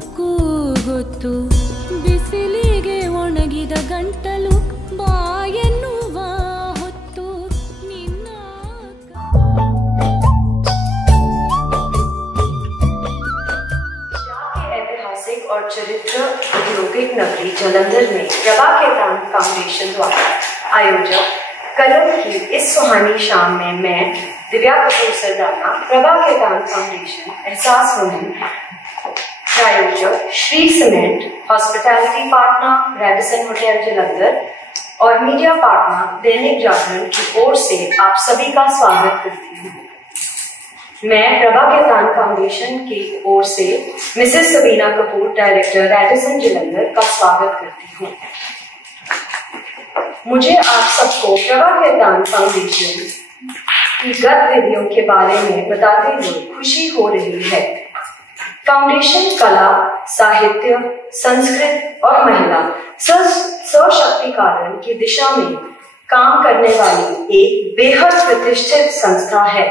ಎಲ್ಲಕ್ಕೂ ಗೊತ್ತು ಬಿಸಿಲಿಗೆ ಒಣಗಿದ ಗಂಟಲು ಬಾಯೆನ್ನುವ ಹೊತ್ತು ನಿನ್ನ ऐतिहासिक और चरित्र औद्योगिक नगरी जालंधर में प्रभा केतान फाउंडेशन द्वारा आयोजक कलम की इस सुहानी शाम में मैं दिव्या कपूर सरदाना प्रभा केतान फाउंडेशन एहसास वुमेन प्रायोजक Shree Cement hospitality partner Radisson hotel Jalandhar और मीडिया पार्टनर दैनिक जागरण की ओर से आप सभी का स्वागत करती हूँ। मैं प्रभा केतान फाउंडेशन की ओर से Mrs Sabina Kapoor director Radisson Jalandhar का स्वागत करती हूँ। मुझे आप सबको प्रभा केतान फाउंडेशन की गतिविधियों के बारे में बताते हुए खुशी हो रही है। फाउंडेशन कला, साहित्य, संस्कृत और महिला सशक्तिकरण की दिशा में काम करने वाली एक बेहद प्रतिष्ठित संस्था है।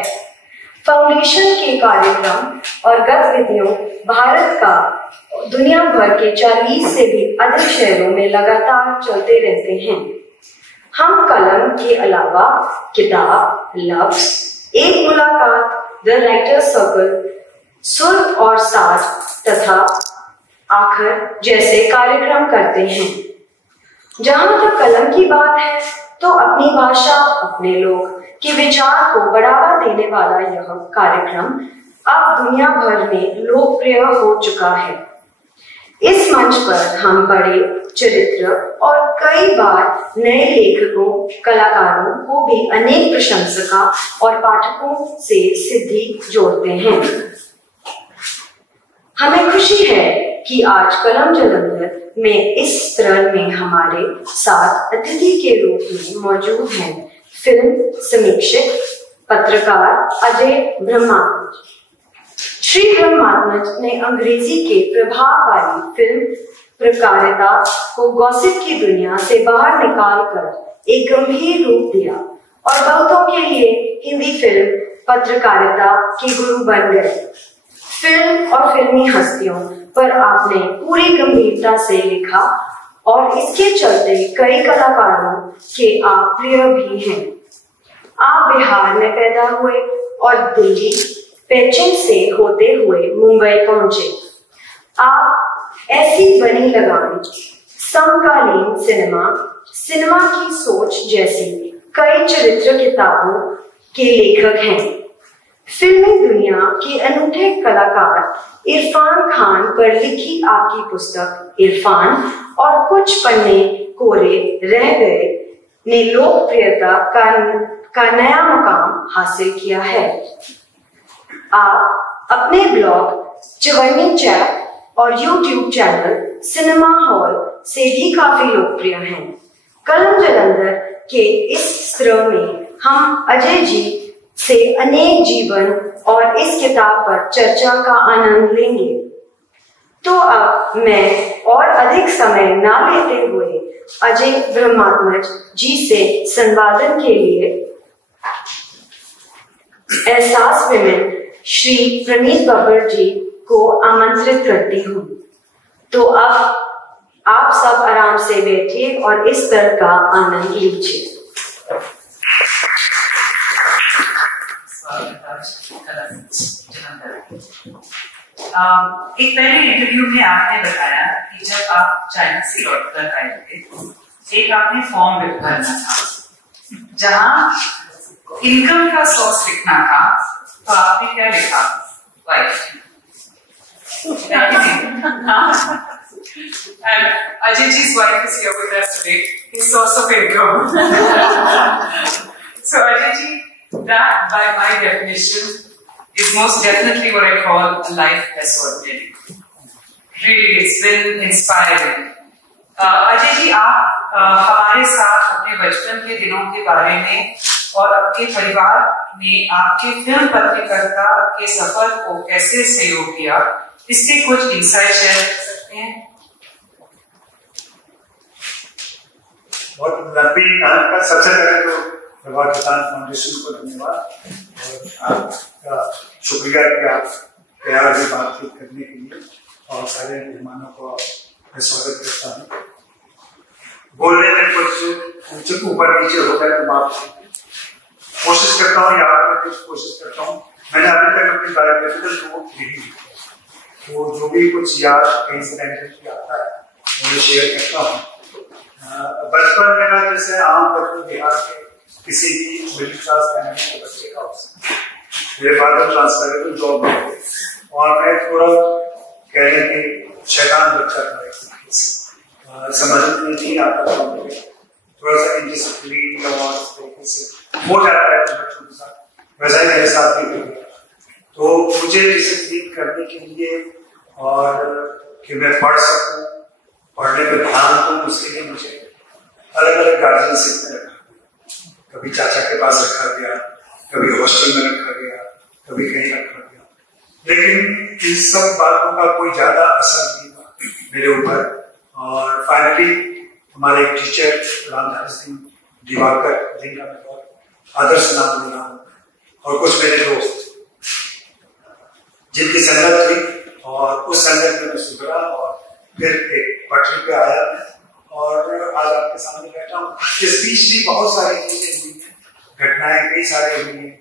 फाउंडेशन के कार्यक्रम और गतिविधियों भारत का दुनिया भर के 40 से भी अधिक शहरों में लगातार चलते रहते हैं। हम कलम के अलावा किताब, लफ्ज, एक मुलाकात, द राइटर्स सर्कल, सुर और साज तथा आखिर जैसे कार्यक्रम करते हैं। जहां तक कलम की बात है तो अपनी भाषा, अपने लोग के विचार को बढ़ावा देने वाला यह कार्यक्रम अब दुनिया भर में लोकप्रिय हो चुका है। इस मंच पर हम बड़े चरित्र और कई बार नए लेखकों, कलाकारों को भी अनेक प्रशंसकों और पाठकों से सिद्धि जोड़ते हैं। हमें खुशी है कि आज कलम जालंधर में इस तरह में हमारे साथ अतिथि के रूप में मौजूद हैं फिल्म समीक्षक पत्रकार अजय ब्रह्मात्मज। श्री ब्रह्मात्मज ने अंग्रेजी के प्रभाव वाली फिल्म पत्रकारिता को गॉसिप की दुनिया से बाहर निकालकर एक गंभीर रूप दिया और बहुतों के लिए हिंदी फिल्म पत्रकारिता के गुरु बन गए। फिल्म और फिल्मी हस्तियों पर आपने पूरी गंभीरता से लिखा और इसके चलते कई कलाकारों के आप प्रिय भी हैं। आप बिहार में पैदा हुए और दिल्ली पेचिंग से होते हुए मुंबई पहुंचे। आप ऐसी बनी लगान, समकालीन सिनेमा की सोच जैसी कई चरित्र किताबों के लेखक हैं। फिल्मी दुनिया के अनूठे कलाकार इरफान खान पर लिखी आपकी पुस्तक इरफान और कुछ पन्ने कोरे रह गए ने लोकप्रियता का नया मुकाम हासिल किया है। आप अपने ब्लॉग चिवन्नी चैप और यूट्यूब चैनल सिनेमा हॉल से भी काफी लोकप्रिय हैं। कलम जालंधर के इस सत्र में हम अजय जी से अनेक जीवन और इस किताब पर चर्चा का आनंद लेंगे। तो अब मैं और अधिक समय ना लेते हुए अजय ब्रह्मात्मज जी से संवादन के लिए एहसास विमेन श्री प्रणीत बब्बर जी को आमंत्रित करती हूँ। तो अब आप सब आराम से बैठिए और इस तरह का आनंद लीजिए। एक पहले इंटरव्यू में आपने बताया कि जब आप चाइना से लौटकर आए थे, एक आपने फॉर्म भरना था जहां इनकम का सोर्स लिखना था, तो आपने क्या लिखा? Wife. And Ajay ji's wife is here with us today. His source of income. So Ajay ji, that by my definition is most definitely what I call a life extraordinary. Really, it's been inspiring. Ajay ji, आप हमारे साथ अपने बचपन के दिनों के बारे में और आपके परिवार ने आपके फिल्म पत्रकारिता के सफर को कैसे सहयोग किया, इसके कुछ इंसाइट शेयर कर सकते हैं? बहुत सबसे पहले तो प्रभा केतान फाउंडेशन को धन्यवाद और आपका शुक्रिया कि आप तैयार हुए बातचीत करने के लिए। और सारे मेहमानों को मैं स्वागत करता हूँ। बोलने में कुछ ऊपर नीचे हो जाए तो माफ कोशिश करता हूँ, याद करने की कोशिश करता हूँ। मैंने अभी तक अपनी बायोग्राफिकल नोट नहीं लिखा, तो जो भी कुछ याद कहीं से रैंडमली आता है वो शेयर करता हूँ। बचपन मेरा जैसे आम बच्चों बिहार के किसी भी मिडिल क्लास फैमिली के बच्चे का होता है। मेरे फादर ट्रांसफरेबल जॉब में थे और मैं थोड़ा कह लें कि शैतान बच्चा था, समझ में नहीं आता था, थोड़ा सा इंडिसिप्लिन और इस तरीके से हो जाता है बच्चों के साथ, वैसा ही मेरे साथ भी हो गया। तो मुझे डिसिप्लिन करने के लिए और कि मैं पढ़ सकूं, पढ़ने पर ध्यान दूं, उसके लिए मुझे अलग अलग गार्जियनशिप में रखा गया। कभी चाचा के पास रखा गया, कभी हॉस्टल में रखा गया, कभी कहीं रखा गया, लेकिन इन सब बातों का कोई ज्यादा असर नहीं हुआ मेरे ऊपर। और फाइनली हमारे एक टीचर रामधारी सिंह दिवाकर, जिनका मैं बहुत आदर्श नाम ले रहा हूँ, और कुछ मेरे दोस्त जिनकी संगत हुई और उस संगत में मैं सुधरा और फिर एक पटरी पे आया और आज आपके सामने बैठा हूँ। इस बीच भी बहुत सारी चीजें हुई, घटनाएं कई सारी हुई हैं।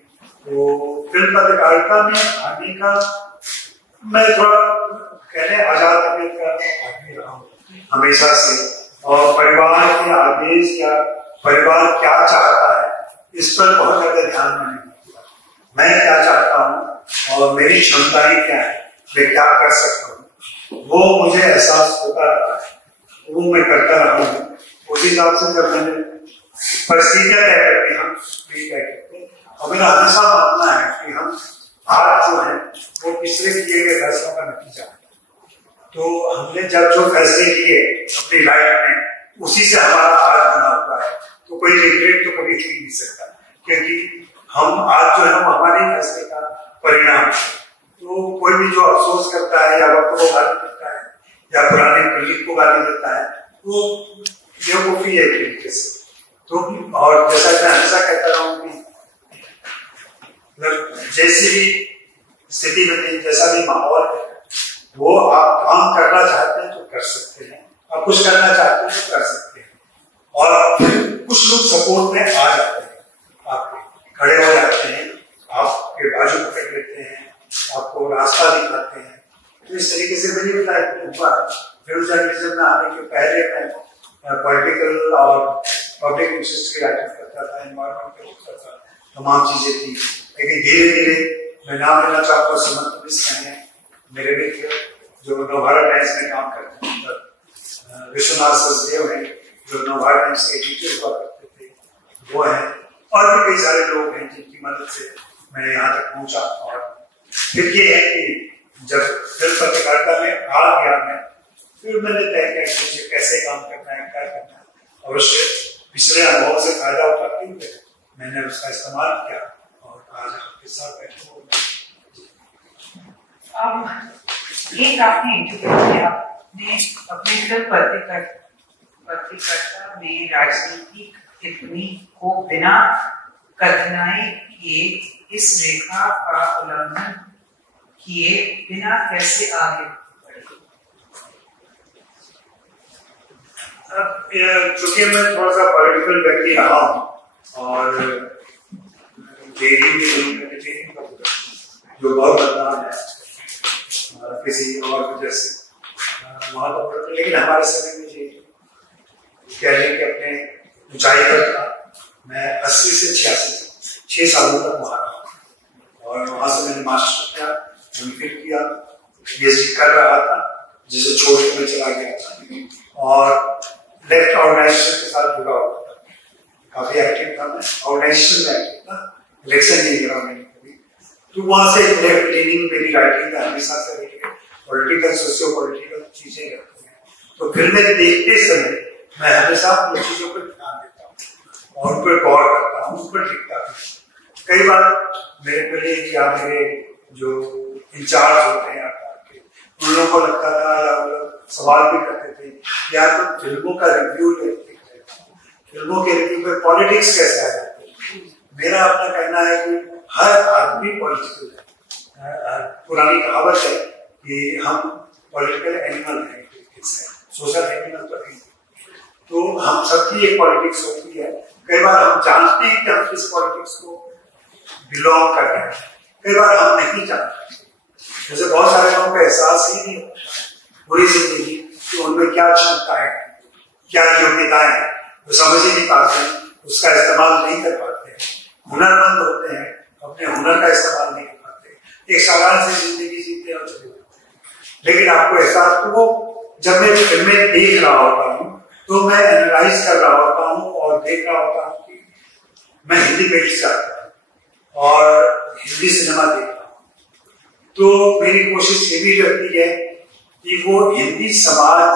तो फिल्म पत्रकारिता में आने का मैं थोड़ा कहने आजाद तबीयत का आदमी रहा हूँ हमेशा से, और परिवार के आदेश या परिवार क्या चाहता है इस पर बहुत ज्यादा ध्यान मैंने दिया। मैं क्या चाहता हूँ और मेरी क्षमताएं क्या है, मैं क्या कर सकता हूँ, वो मुझे एहसास होता रहा है, वो मैं करता रहा हूँ। उस हिसाब से जब मैंने परिस्थितियां तय करती हम तय करते हैं, और मेरा हमेशा मानना है कि हम आज जो है वो पिछले किए गए फैसलों का नतीजा है। तो हमने जब जो फैसले लिए अपनी लाइफ में उसी से हमारा आज बना हुआ है, तो कोई रिग्रेट तो कभी हो नहीं सकता, क्योंकि हम आज जो है वो हमारे फैसले का परिणाम है। तो कोई भी जो अफसोस करता है या वक्त को गाली देता है या पुराने पीढ़ी को गाली देता है, वो बेवकूफी है एक तरीके से। तो और जैसा मैं हमेशा कहता रहा हूँ कि जैसी भी स्थिति में जैसा भी माहौल है, वो आप काम करना चाहते हैं तो कर सकते हैं, आप कुछ करना चाहते हैं तो कर सकते हैं, और कुछ लोग सपोर्ट में आ जाते हैं, आपके खड़े हो जाते हैं, आपके बाजू पकड़ लेते हैं, आपको रास्ता दिखाते हैं। तो इस तरीके से मेरी लाइफ में हुआ है। फिल्म जर्नलिज्म में आने के पहले मैं पॉलिटिकल और पब्लिक इंटरेस्ट की राइटिंग करता था, एनवायरमेंट पे करता था, तमाम चीजें थी। लेकिन धीरे धीरे मैं नाम लेना चाहता हूँ, सुमंत मिश्र हैं मेरे मित्र जो नवभारत टाइम्स में काम करते हैं, विश्वनाथ सचदेव हैं जो नवभारत टाइम्स के एडिटर हुआ करते थे, वो हैं, और भी कई सारे लोग हैं जिनकी मदद से मैं यहाँ तक पहुंचा। और फिर ये है कि जब फिल्म पत्रकारिता में आ गया मैं, फिर मैंने तय किया कि मुझे कैसे काम करना है, क्या करना है। अवश्य पिछले अनुभव से फायदा उठाते हुए मैंने उसका इस्तेमाल किया और आज आपके साथ बैठे हुए। एक आपने इंटरव्यू में आपने अपने फिल्म पत्रकारिता में राजनीतिक टिप्पणी को बिना कठिनाई किए इस रेखा का उल्लंघन किए बिना कैसे आगे बढ़े? अब चूंकि मैं थोड़ा सा पॉलिटिकल व्यक्ति रहा हूँ और जो बहुत बदनाम है किसी और वजह से वहां तो, लेकिन हमारे समय में ये कह लें कि अपने ऊंचाई पर था। मैं 80 से 86 6 सालों तक वहां रहा और वहां से मैंने मास्टर किया, एमफिल किया, पीएचडी कर रहा था, जिसे छोड़ के मैं चला गया था और लेफ्ट ऑर्गेनाइजेशन के साथ जुड़ा हुआ था। काफी एक्टिव था मैं, ऑर्गेनाइजेशन में एक्टिव था, इलेक्शन नहीं लड़ा मैंने कभी। तो वहां से लेफ्ट लीनिंग मेरी राइटिंग का हमेशा से रही है, पॉलिटिकल सोशियो पॉलिटिकल चीजें रहती हैं। तो फिल्में देखते समय मैं हमेशा उन चीजों पर ध्यान देता हूँ और उन पर गौर करता हूँ, उन पर लिखता हूँ। कई बार मेरे कलीग या मेरे जो इंचार्ज होते हैं उन लोगों को लगता था या सवाल भी करते थे या तो फिल्मों का रिव्यू लेते थे, फिल्मों के रिव्यू में पॉलिटिक्स कैसे आ जाती है। मेरा अपना कहना है कि हर आदमी पॉलिटिकल है। पुरानी कहावत है कि हम पॉलिटिकल एनिमल है, सोशल एनिमल तो नहीं। तो हम सबकी एक पॉलिटिक्स होती है। कई बार हम जानते हैं कि हम किस पॉलिटिक्स को बिलोंग कर रहे हैं, कई बार हम नहीं जानते। जैसे बहुत सारे लोगों को एहसास ही नहीं होता पूरी जिंदगी कि उनमें क्या क्षमताएं, क्या योग्यताएं हैं, वो समझ ही नहीं पाते हैं, उसका इस्तेमाल नहीं कर पाते हैं। हुनरमंद होते हैं, अपने हुनर का इस्तेमाल नहीं कर पाते, एक साधारण सी जिंदगी जीते हैं और चले जाते। लेकिन आपको एहसास तो वो जब मैं फिल्में देख रहा होता हूँ तो मैं एनालाइज कर रहा होता हूँ और देख रहा होता हूँ कि मैं हिंदी बेल्ट चाहता हूँ और हिंदी सिनेमा देख रहा हूँ। तो मेरी कोशिश ये भी रहती है कि वो हिंदी समाज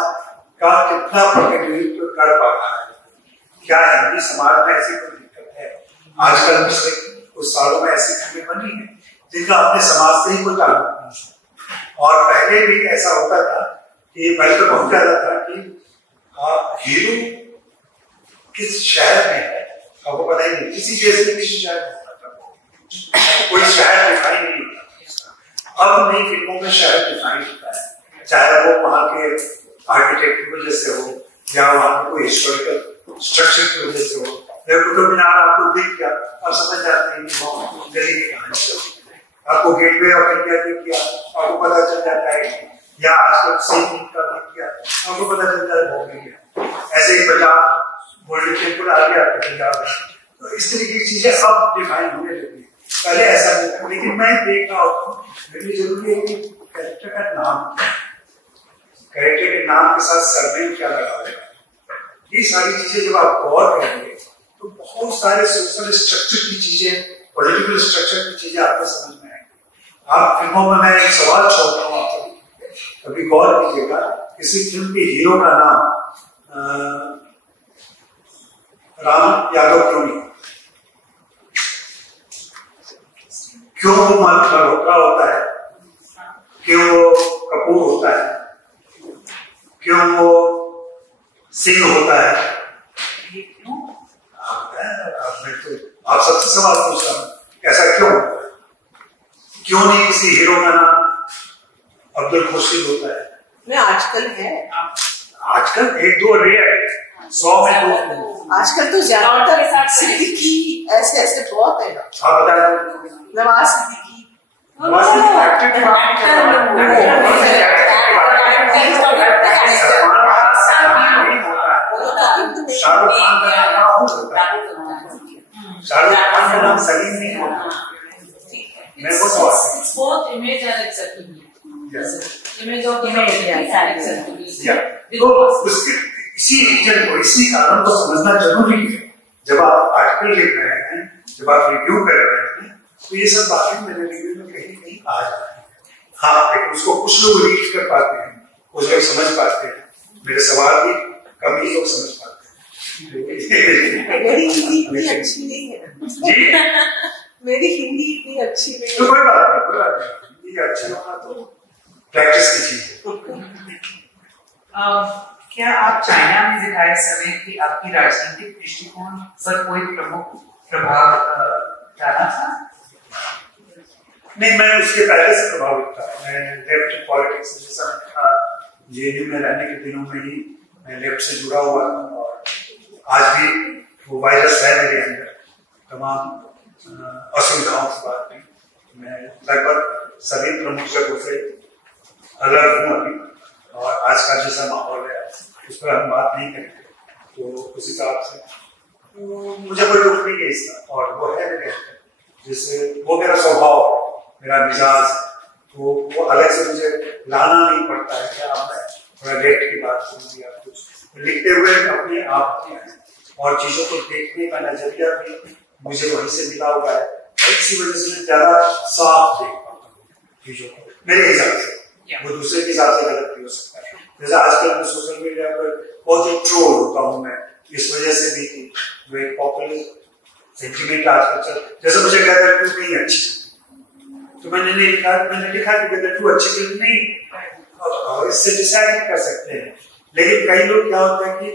का कितना प्रतिनिधित्व कर पा रहा है। क्या हिंदी समाज में ऐसी कोई दिक्कत है? आजकल पिछले कुछ सालों में ऐसी फिल्में बनी है जिनका अपने समाज से ही कोई ताल्लुक नहीं। और पहले भी ऐसा होता था कि पहले तो बहुत ज्यादा था कि हीरो किस शहर में है आपको पता ही नहीं, किसी देश में किसी शहर में होता था, कोई शहर दिखाई नहीं होता। अब नई फिल्मों में शहर दिखाई होता है, चाहे वो वहां के आर्किटेक्ट की वजह से हो या वहां के कोई हिस्टोरिकल स्ट्रक्चर की वजह से हो। कुतुब मीनार आपको दिख गया, आप समझ जाते हैं कि वो दिल्ली की कहानी चल रही है। आपको गेटवे ऑफ इंडिया दिख गया, आपको पता चल जाता है, या आजकल सही का दिख गया, आपको पता चल जाता है। ऐसे ही पंजाब गोल्डन टेम्पल आ गया पंजाब में। तो इस तरीके की चीजें अब डिफाइन होने लगी, पहले ऐसा नहीं था। लेकिन मैं देख रहा हूँ मेरे लिए जरूरी है कि कैरेक्टर का नाम, कैरेक्टर के नाम के साथ सरनेम क्या लगा हुआ है, ये सारी चीजें जब आप गौर करेंगे तो बहुत सारे सोशल स्ट्रक्चर की चीजें, पॉलिटिकल स्ट्रक्चर की चीजें आपको समझ में आएंगी। आप फिल्मों में मैं एक सवाल छोड़ता हूँ आपको, कभी गौर कीजिएगा किसी फिल्म के हीरो का नाम राम यादव क्यों नहीं? क्यों वो मल्होत्रा होता है, क्यों वो कपूर होता है, क्यों वो सिंह होता है? आप सबसे सवाल पूछ रहा हूं, ऐसा क्यों होता है? क्यों नहीं किसी हीरो का नाम अब्दुल खुर्शीद होता है? नहीं, आजकल है, आजकल एक दो रेयर 100 में 2। आजकल तो ज्यादातर सिद्दीकी ऐसे बहुत है। आप बताएं नवाज सिद्दीकी, शाहरुख खान का नाम शाहरुख खान का नाम सलीम नहीं होता। मैं वो both image and acceptability. Image of image and acceptability. तो उसके इसी रीजन को, इसी कारण को समझना जरूरी है। जब आप आर्टिकल लिख रहे हैं, जब आप रिव्यू कर रहे हैं, तो ये सब बातें मेरे रिव्यू में कहीं कहीं आ जाती है। हाँ, लेकिन उसको कुछ लोग रीड कर पाते हैं, कुछ लोग समझ पाते हैं। मेरे सवाल भी कम ही लोग समझ पाते हैं। मेरी हिंदी इतनी अच्छी नहीं है। मेरी हिंदी इतनी अच्छी नहीं है। तो कोई बात नहीं, कोई बात नहीं। हिंदी अच्छी होना तो प्रैक्टिस की चीज है। क्या आप चाइना में दिखाए समय की आपकी राजनीतिक दृष्टिकोण पर कोई प्रमुख प्रभाव डाला था? नहीं, मैं उसके पहले से प्रभावित था। मैं लेफ्ट पॉलिटिक्स जैसा था, जेएनयू में रहने के दिनों में ही मैं लेफ्ट से जुड़ा हुआ था और आज भी वो वायरस है मेरे अंदर। तमाम असुविधाओं से बात नहीं, मैं लगभग सभी प्रमुख जगहों से अलग हूँ अभी। और आज का जैसा माहौल है उस पर हम बात नहीं करेंगे, तो उस हिसाब से मुझे कोई दुख नहीं है इसका। और वो है मेरे जैसे वो मेरा स्वभाव, मेरा मिजाज, तो वो अलग से मुझे लाना नहीं पड़ता है। क्या मैं थोड़ा लेफ्ट की बात करूँगी, आप कुछ लिखते हुए अपने आप और चीजों को देखने का नजरिया भी मुझे वहीं से मिला हुआ है। इसी वजह से मैं ज्यादा साफ देख पाता हूँ चीजों को मेरे हिसाब से। वो दूसरे के हिसाब से गलत भी हो सकता है। जैसे आजकल मैं सोशल मीडिया पर बहुत ही ट्रोल होता हूँ मैं, इस वजह से भी कि जो एक पॉपुलर सेंटिमेंट आजकल जैसे मुझे गदर 2 नहीं अच्छी, तो मैंने लिखा कि गदर 2 अच्छी फिल्म नहीं, और इससे डिसाइड नहीं कर सकते हैं। लेकिन कई लोग क्या होता है कि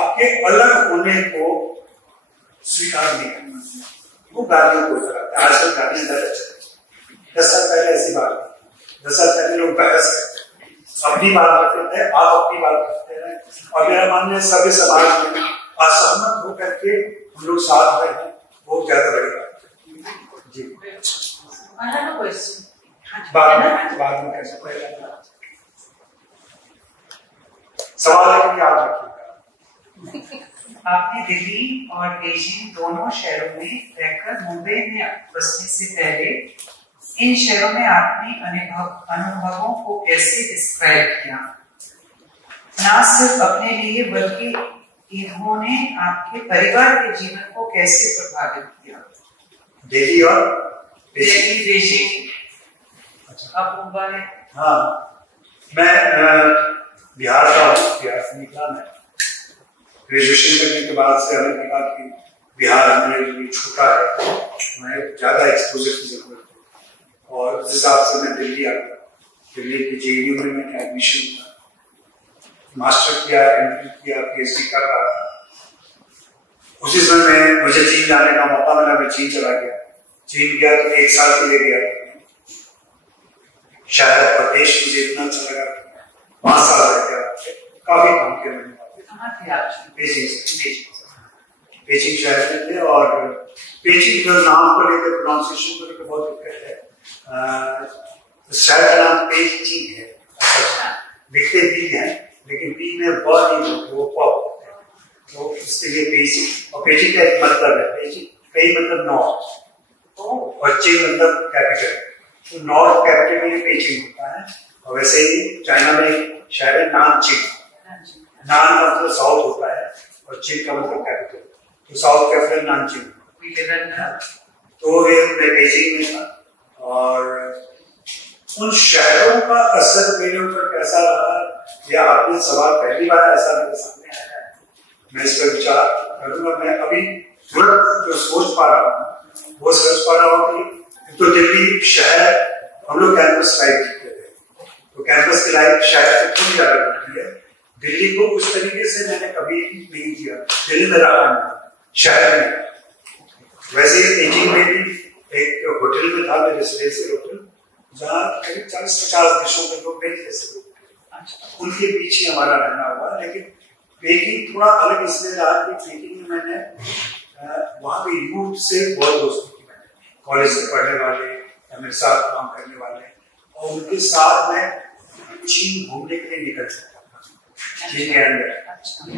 आपके अलग होने को स्वीकार नहीं करना, वो गालियों को कराता है। आजकल गालियां ज्यादा चलती है। 10 साल पहले ऐसी बात, 10 साल पहले लोग बहस करते अपनी बात करते हैं, आप अपनी बात करते हैं, और मेरा मानना है सभ्य समाज में असहमत होकर के हम लोग साथ में हैं, वो ज्यादा बड़ी बात है। जी I have a question. बाद में कैसे पड़ेगा सवाल है कि याद रखिएगा। आपने दिल्ली और बीजिंग दोनों शहरों में रहकर मुंबई में बसने से पहले इन शहरों में आपने अनुभवों को कैसे डिस्क्राइब किया? ना सिर्फ अपने लिए बल्कि इन्होंने आपके परिवार के जीवन को कैसे प्रभावित किया? दिल्ली और बीजिंग, अब मुंबई। हाँ, मैं बिहार का हूँ, बिहार से निकला मैं। ग्रेजुएशन करने के बाद से हमें लगा कि बिहार मेरे लिए छोटा है, मैं ज्यादा एक्सपोजर की जरूरत है, और उस हिसाब से मैं दिल्ली आ गया। दिल्ली के JNU में मैंने एडमिशन किया, मास्टर किया, MPhil किया, PhD कर रहा था। उसी समय में मुझे चीन जाने का मौका मिला, मैं चीन चला गया। चीन गया तो 1 साल के लिए गया, शायद प्रदेश मुझे इतना अच्छा लगा, 5 साल रह गया, काफी काम किया मैंने। पेचिंग शहर में थे, और पेचिंग का नाम को लेकर प्रोनाउंसिएशन को लेकर बहुत दिक्कत है। शहर का नाम पेचिंग है, लिखते भी हैं लेकिन बी में ब नहीं होते, वो प, तो इसके लिए पेचिंग। और पेचिंग का एक मतलब है, पेचिंग पे मतलब नॉर्थ और चे मतलब कैपिटल, तो नॉर्थ कैपिटल के लिए पेचिंग होता है। और वैसे ही चाइना में शहर है नानचिंग, नान का मतलब साउथ होता है और चिंग का मतलब कैपिटल, तो साउथ कैपिटल नानचिंग। तो मैं बीजिंग में था, और उन शहरों का असर मेरे ऊपर कैसा रहा, या आपने सवाल पहली बार ऐसा मेरे सामने आया है, मैं इस पर विचार करूंगा। मैं अभी तुरंत जो सोच पा रहा हूँ वो सोच पा रहा हूँ कि तो दिल्ली शहर हम लोग कैंपस लाइफ जीते थे, तो कैंपस की लाइफ शहर से थोड़ी ज्यादा बढ़ती है। दिल्ली को उस तरीके से मैंने कभी नहीं किया, दिल्ली में रहा नहीं, शहर में। वैसे ही बीजिंग में भी एक होटल में था, मेरे रेसिडेंशियल होटल, जहाँ करीब 40-50 देशों के लोग मेरे जैसे लोग थे, उनके बीच ही हमारा रहना हुआ। लेकिन बेकिंग थोड़ा अलग इसलिए रहा कि बेकिंग में मैंने वहाँ पे यूथ से बहुत दोस्ती की, मैंने कॉलेज में पढ़ने वाले या मेरे साथ काम करने वाले, और उनके साथ मैं चीन घूमने के लिए निकल सकता था, चीन के अंदर।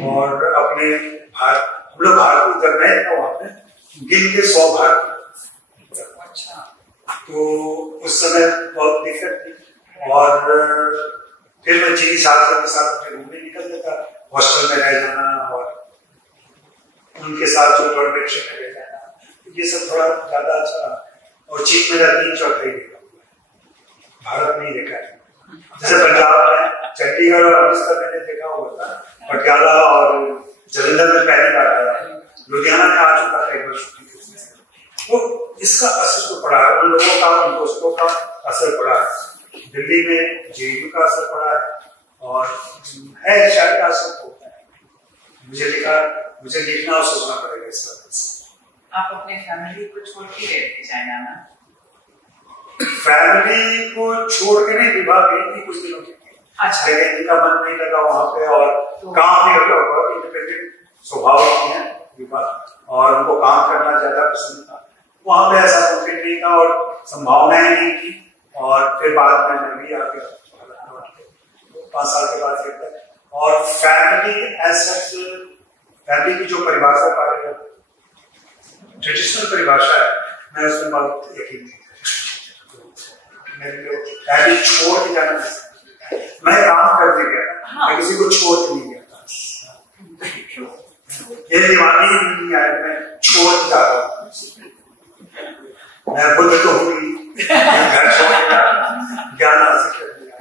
और अपने भारत, हम लोग भारत को जब मैं था वहाँ पे गिन के 100 भारत, तो उस समय बहुत दिक्कत थी। और फिर मैं चीनी साथियों के साथ अपने घूमने निकल जाता, हॉस्टल में रह जाना और उनके साथ जो डॉर्मेट्री में रह जाना, ये सब थोड़ा ज्यादा अच्छा। और चीन मेरा 3/4 देखा, भारत नहीं देखा है। जैसे पंजाब में चंडीगढ़ और अमृतसर मैंने देखा हुआ था, पटियाला और जलंधर में पहली बार आया, लुधियाना में आ चुका था एक बार शूटिंग। तो इसका असर तो पड़ा है, उन लोगों का, उन दोस्तों का असर पड़ा है। दिल्ली में JNU का असर पड़ा है, और है शायद का असर होता है। मुझे लिखना और सोचना पड़ेगा इस वजह से। आप अपने फैमिली को छोड़ के गए थे चाइना में? फैमिली को छोड़ के नहीं, विवाह गई थी कुछ दिनों के लिए। अच्छा। लेकिन इनका मन नहीं लगा वहाँ पे, और काम भी बहुत इंडिपेंडेंट स्वभाव की है विवाह, और उनको काम करना ज्यादा पसंद था। वहाँ पे ऐसा मुमकिन नहीं था और संभावनाएं नहीं थी। और फिर बाद में मैं भी आके 5 साल के बाद फिर, और फैमिली की जो परिभाषा पाएगा, ट्रेडिशनल परिभाषा है, मैं उसमें बहुत यकीन नहीं करता। फैमिली छोड़ के जाना नहीं सकता। मैं काम करने गया, मैं किसी को छोड़ के नहीं गया था। ये दिवाली नहीं आया, मैं छोड़ के जा रहा हूँ। मैं बुद्ध तो हुई, घर छोड़ ज्ञान हासिल कर लिया।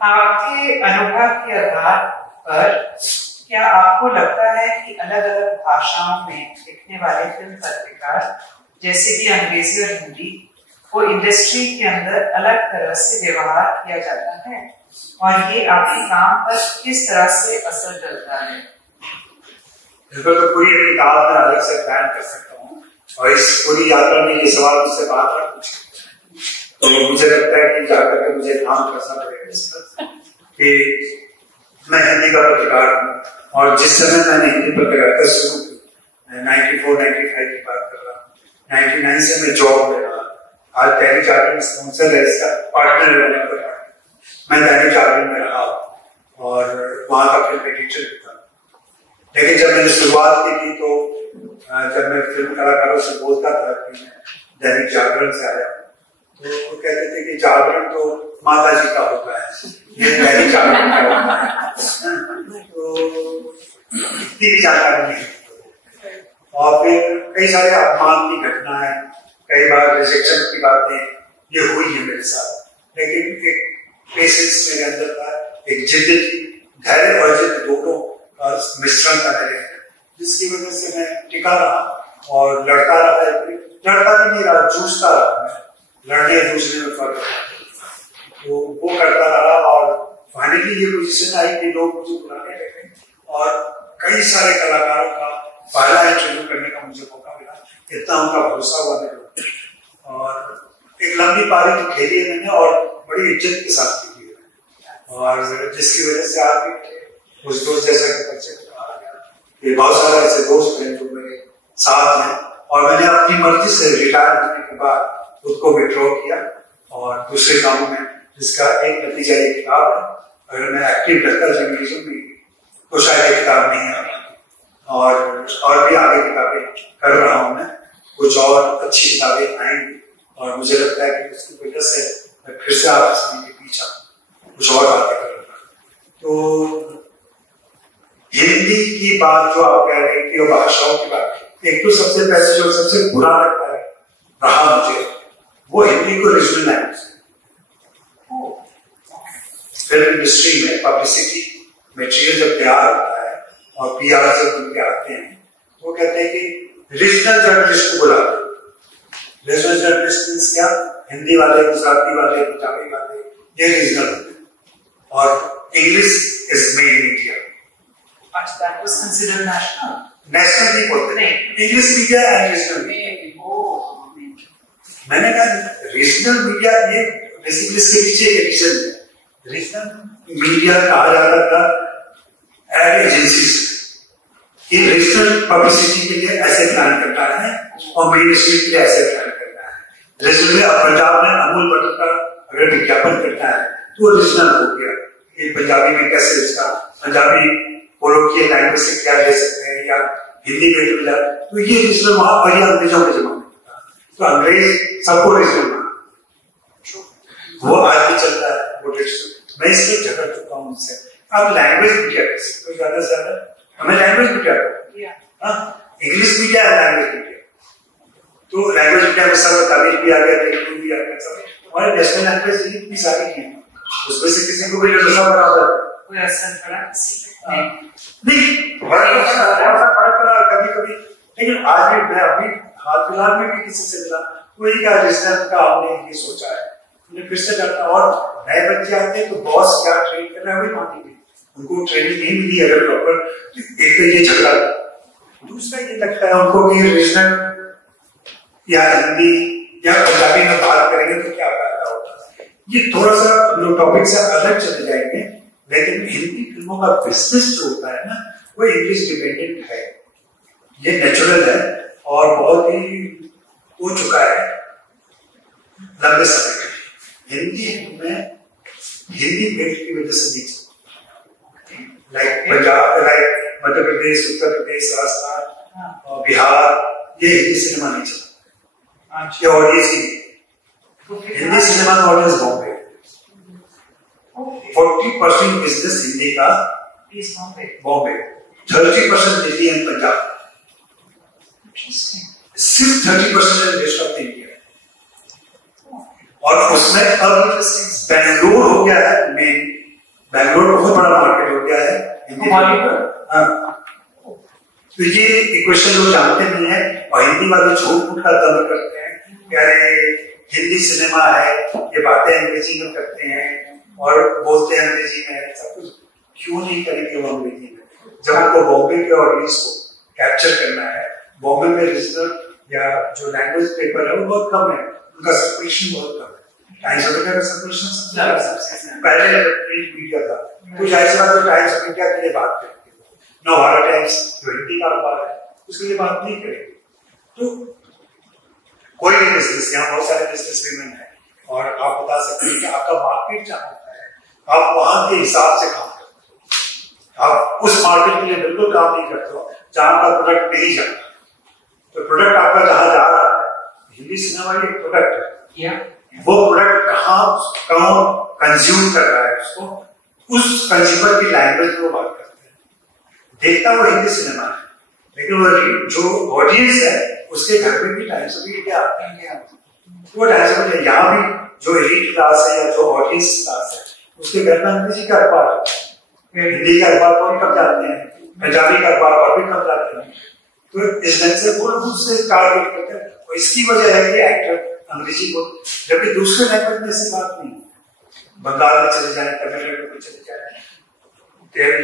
आपके अनुभव के आधार पर क्या आपको लगता है कि अलग अलग भाषाओं में लिखने वाले फिल्म पत्रकार, जैसे कि अंग्रेजी और हिंदी, को इंडस्ट्री के अंदर अलग तरह से व्यवहार किया जाता है, और ये आपके काम पर किस तरह से असर डालता है? इसको तो पूरी एक किताब में अलग से प्लान कर सकता हूँ, और इस पूरी यात्रा में ये सवाल मुझसे बात रहा तो मुझे लगता है कि जाकर के मुझे काम करना पड़ेगा इस तरह कि मैं हिंदी का पत्रकार हूँ, और जिस समय मैंने हिंदी पत्रकारिता शुरू की, मैं 94-95 की बात कर रहा हूँ, 99 से मैं जॉब में रहा, आज दैनिक जागरण स्पॉन्सर है, इसका पार्टनर रहने पर मैं दैनिक जागरण में रहा और वहां का फिल्म एडिटर भी था। लेकिन जब मैंने शुरुआत की थी तो जब मैं फिल्म कलाकारों से बोलता था कि मैं दैनिक जागरण से आया, तो वो कहते थे कि जागरण तो माता जी का होता है, ये दैनिक जागरण का होता है। तो इतनी जानकारी नहीं। और फिर कई सारे अपमान की घटनाएं, कई बार रिजेक्शन की बातें ये हुई है मेरे साथ, लेकिन एक पेशेंस मेरे अंदर था, एक जिद थी, धैर्य और जिद दोनों का मिश्रण था मेरे, जिसकी वजह से मैं टिका रहा और लड़ता रहा। लड़ता भी नहीं रहा, जूझता रहा। मैं लड़ने जूझने में फर्क है, तो वो करता रहा और फाइनली ये पोजीशन आई कि लोग मुझे बुलाने लगे और कई सारे कलाकारों का पहला इंटरव्यू करने का मुझे मौका मिला। इतना उनका भरोसा हुआ मेरे, और एक लंबी पारी तो खेली है मैंने और बड़ी इज्जत के साथ खेली है, और जिसकी वजह से आज भी उस दोस्त जैसा कि परिचय आ गया। ये बहुत सारे ऐसे दोस्त हैं जो मेरे साथ हैं, और मैंने अपनी मर्जी से रिटायर होने के बाद खुद को विड्रॉ किया और दूसरे कामों में, जिसका एक नतीजा ये किताब है। अगर मैं एक्टिव रहता जर्नलिज्म में तो शायद ये किताब नहीं आ पाती, और भी आगे किताबें कर रहा हूं मैं, कुछ और अच्छी किताबें आएंगी, और मुझे लगता है कि उसकी वजह से मैं फिर से आप सभी के बीच कुछ और बातें करूंगा। तो हिंदी की बात जो आप कह रहे थे, भाषाओं की बात, एक तो सबसे पहले जो सबसे बुरा लगता है रहा मुझे, वो हिंदी को रीजनल लैंग्वेज। फिल्म इंडस्ट्री में पब्लिसिटी मटेरियल जब तैयार होता है और पीआर जब उनके आते हैं, वो कहते हैं कि रीजनल जर्नलिस्ट को बुलाते हैं। रीजनल जर्नलिस्ट मींस क्या? हिंदी वाले, गुजराती वाले, पंजाबी वाले, ये रीजनल होते हैं, और English is main media. But that was considered national. National नहीं बोलते, English media and regional media. मैंने कहा रीजनल मीडिया ये बेसिकली इसके पीछे एक रीजन है। रीजनल मीडिया कहा जाता था एड एजेंसीज कि रीजनल पब्लिसिटी के लिए ऐसे प्लान करता है और मेन स्ट्रीम के लिए ऐसे प्लान करता है। रीजनल में अब पंजाब में अमूल बटर का अगर विज्ञापन करता है तो रीजनल हो गया। ये पंजाबी में कैसे उसका पंजाबी कोलोकियल लैंग्वेज से क्या ले सकते हैं, या हिंदी में मिल जाए, तो ये रीजनल वहां पर अंग्रेजों के जमाने में था, तो अंग्रेज सबको रीजनल माना, वो आज भी चलता है वो रीजनल। मैं इसमें झगड़ चुका हूं उनसे। अब लैंग्वेज मीडिया तो ज्यादा से ज्यादा हमें लैंग्वेज मीडिया इंग्लिश मीडिया है, लैंग्वेज मीडिया, तो लैंग्वेज मीडिया में सब तमिल भी आ गया, तेलुगु भी आ गया, सब हमारे नेशनल लैंग्वेज इतनी सारी है, उसमें से किसी को भी जैसा बराबर कोई असर पड़ा नहीं, फर्क पड़ा कभी कभी। लेकिन आज भी मैं अभी हाल फिलहाल में भी किसी से मिला, वही का रिश्ता का हमने ये सोचा है, उन्हें फिर से करता। और नए बच्चे आते हैं तो बॉस क्या ट्रेन करना है वही मानेंगे, उनको ट्रेनिंग नहीं मिली अगर प्रॉपर। एक तो ये झगड़ा, दूसरा ये लगता है उनको कि रीजनल या हिंदी या पंजाबी में बात करेंगे तो क्या फायदा होगा। ये थोड़ा सा लोग टॉपिक से अलग चले जाएंगे, लेकिन हिंदी फिल्मों का बिजनेस जो होता है ना, वो इंग्लिश डिपेंडेंट है, ये नेचुरल है और बहुत ही हो चुका है लंबे समय में। हिंदी में हिंदी मेरिट की वजह से नहीं, लाइक पंजाब, लाइक मध्य प्रदेश, उत्तर प्रदेश, राजस्थान और बिहार, ये हिंदी सिनेमा नहीं चला, ये ऑडियंस ही हिंदी सिनेमा का ऑडियंस बॉम्बे। 40% बिजनेस हिंदी का बॉम्बे, 30% दिल्ली एंड पंजाब, सिर्फ 30% रेस्ट ऑफ इंडिया। और उसमें अब बेंगलोर हो गया है मेन, बेंगलोर बहुत बड़ा मार्केट हो गया है हिंदी का। तो ये इक्वेशन लोग जानते नहीं है, और हिंदी वाले झूठ मूठ का दम करते हैं कि अरे हिंदी सिनेमा है, ये बातें अंग्रेजी में करते हैं और बोलते हैं अंग्रेजी में, सब कुछ क्यों नहीं करेंगे वो अंग्रेजी में, जब उनको बॉम्बे के ऑडियंस को कैप्चर करना है। बॉम्बे में रीजनल या जो लैंग्वेज पेपर है वो बहुत कम है, उनका सब्सक्रिप्शन बहुत कम है, टाइम्स ऑफ इंडिया का सर्कुलेशन पहले प्रिंट मीडिया था, तो जाहिर सी बात है टाइम्स ऑफ इंडिया के लिए बात करेंगे, नवभारत टाइम्स जो हिंदी का अखबार है उसके लिए बात नहीं करेंगे। तो कोई भी बिजनेस, यहाँ बहुत सारे बिजनेस वैमेन है और आप बता सकते हैं कि आपका मार्केट जहाँ होता है आप वहां के हिसाब से काम करते हो, आप उस मार्केट के लिए बिल्कुल काम नहीं करते हो जहां का प्रोडक्ट नहीं जाता। तो प्रोडक्ट आपका जहां जा रहा है, हिंदी सिनेमा एक प्रोडक्ट है, वो प्रोडक्ट कौन कंज्यूम कर रहा है उसको, उस कंज्यूमर की लैंग्वेज में वो बात करते हैं। देखता वो हिंदी सिनेमा है, लेकिन वो जो ऑडियंस है उसके घर में भी टाइम्स ऑफ इंडिया आते हैं, वो टाइम्स ऑफ इंडिया यहाँ भी जो एलीट क्लास है या जो ऑडियंस क्लास है उसके घर में अंग्रेजी का अखबार है, हिंदी का अखबार कौन कब जाते हैं, पंजाबी का अखबार और भी कब जाते हैं। तो इस ढंग से वो लोग उससे टारगेट करते हैं और इसकी वजह है कि एक्टर अंग्रेजी को, जबकि दूसरे लैंग्वेज में ऐसी बात नहीं। बंगाल में चले जाए, तमिलनाडु में चले जाए,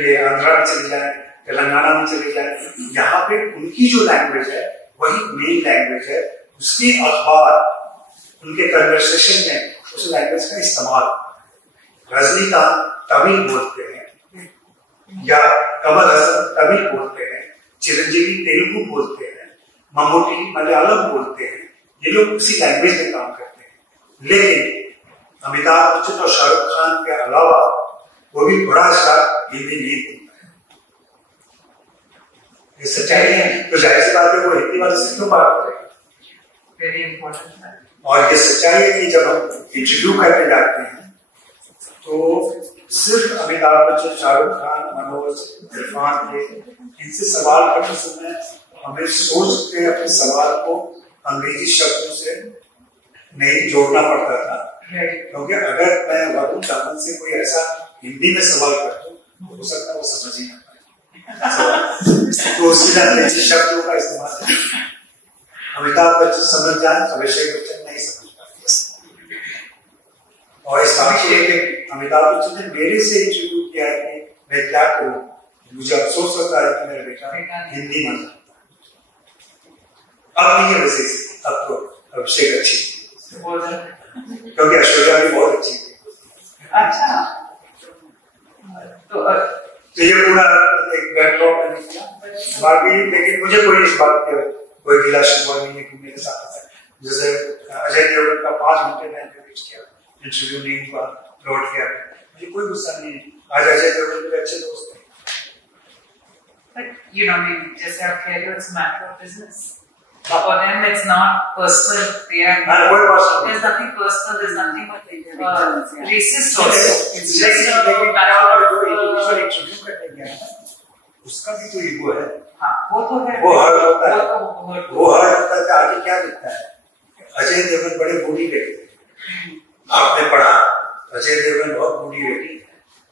ये आंध्रा में चले जाए, तेलंगाना में चले जाए, यहाँ पे उनकी जो लैंग्वेज है वही मेन लैंग्वेज है, उसके अखबार उनके कन्वर्सेशन में उस लैंग्वेज का इस्तेमाल। रजनीकांत तमिल बोलते हैं या कमल हसन तमिल बोलते हैं, चिरंजीवी तेलुगु बोलते हैं, मम्मूटी मलयालम बोलते हैं, ये लोग उसी लैंग्वेज में काम करते हैं। लेकिन अमिताभ बच्चन और शाहरुख खान के अलावा वो भी बड़ा स्टार हिंदी नहीं बोलता है, ये सच्चाई है। तो जाहिर सी बात है वो हिंदी वाले से क्यों बात करेगा, वेरी इंपॉर्टेंट है। और ये सच्चाई है कि जब हम इंटरव्यू करके जाते हैं तो सिर्फ अमिताभ बच्चन, शाहरुख खान, मनोज, इरफान के इनसे सवाल करते समय हमें सोच के अपने सवाल को अंग्रेजी शब्दों से नहीं जोड़ना पड़ता था, क्योंकि अगर मैं वरुण धवन से कोई ऐसा हिंदी में सवाल करता हूँ तो हो सकता है वो समझ ही ना पाए, तो उसके लिए अंग्रेजी शब्दों का इस्तेमाल किया। अमिताभ बच्चन समझ जाए, अभिषेक बच्चन नहीं समझ पाते। और इस बात अमिताभ बच्चन ने मेरे से इंटरव्यू किया है कि मैं क्या करूं, मुझे अफसोस होता है कि मेरा बेटा हिंदी में जानता। अब नहीं है वैसे, अब तो अभिषेक अच्छी थी क्योंकि ऐश्वर्या भी बहुत अच्छी थी। अच्छा, तो ये पूरा एक बैकड्रॉप मैंने किया, बाकी लेकिन मुझे कोई इस बात की कोई गिला शिकवा नहीं है कि मेरे साथ है। जैसे अजय देवगन का 5 घंटे मैंने वेट किया, इंटरव्यू नहीं हुआ, लौट गया, मुझे कोई गुस्सा नहीं है। आज अजय देवगन के अच्छे दोस्त हैं। But you know, I mean, just our career, it's a matter of business. For them, it's not personal. They are there's nothing personal. There's nothing racist also. It's just a matter of उसका भी तो ego है। हाँ, वो तो है। वो हर होता है, वो हर होता है। आगे क्या लिखता है, अजय देवगन बड़े बूढ़ी व्यक्ति हैं। आपने पढ़ा अजय देवगन बहुत बूढ़ी व्यक्ति है,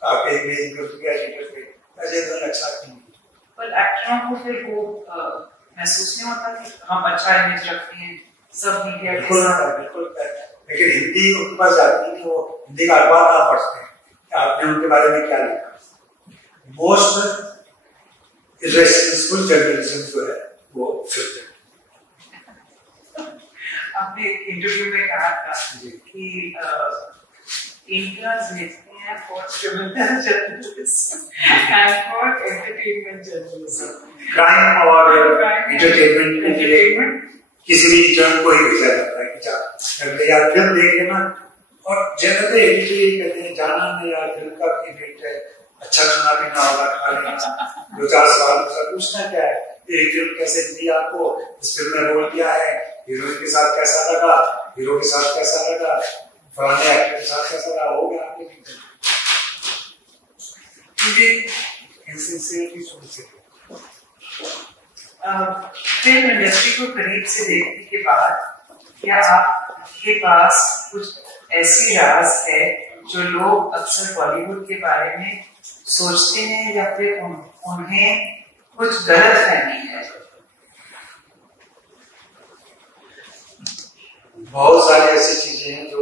आपके इमेज ग्रुप के एडिटर पे अजय देवगन अच्छा नहीं है। पर एक्टरों को फिर वो महसूस नहीं होता कि हम अच्छा इमेज रखते हैं सब मीडिया के साथ। बिल्कुल, लेकिन हिंदी उनके पास जाती नहीं, वो हिंदी का अखबार कहाँ पढ़ते हैं, आपने उनके बारे में क्या लिखा। मोस्ट इर्रेस्पॉन्सिबल जर्नलिज्म जो है वो फिल्म। आपने एक इंटरव्यू में कहा था कि इंटर्न्स भेजते हैं for criminal journalism and for entertainment journalism. Crime और एंटरटेनमेंट किसी भी इंटर्न को ही भेजा जाता है कि यार फिल्म देख लेना, और जगह कहते हैं जाना नहीं यार, फिल्म का इवेंट है, अच्छा खाना पीना होगा, खा लेना, 2-4 सवाल पूछना क्या है, ये फिल्म कैसे दी आपको, इस फिल्म में रोल क्या है, हीरोइन के साथ कैसा लगा, हीरो के साथ कैसा लगा, फलाने एक्टर के साथ कैसा लगा, हो गया आपके फिल्म इंडस्ट्री को करीब से देखने के बाद क्या आपके पास कुछ ऐसी राज है जो लोग अक्सर बॉलीवुड के बारे में सोचते हैं या फिर उन्हें कुछ गलत फहमी है? बहुत सारी ऐसी चीजें हैं जो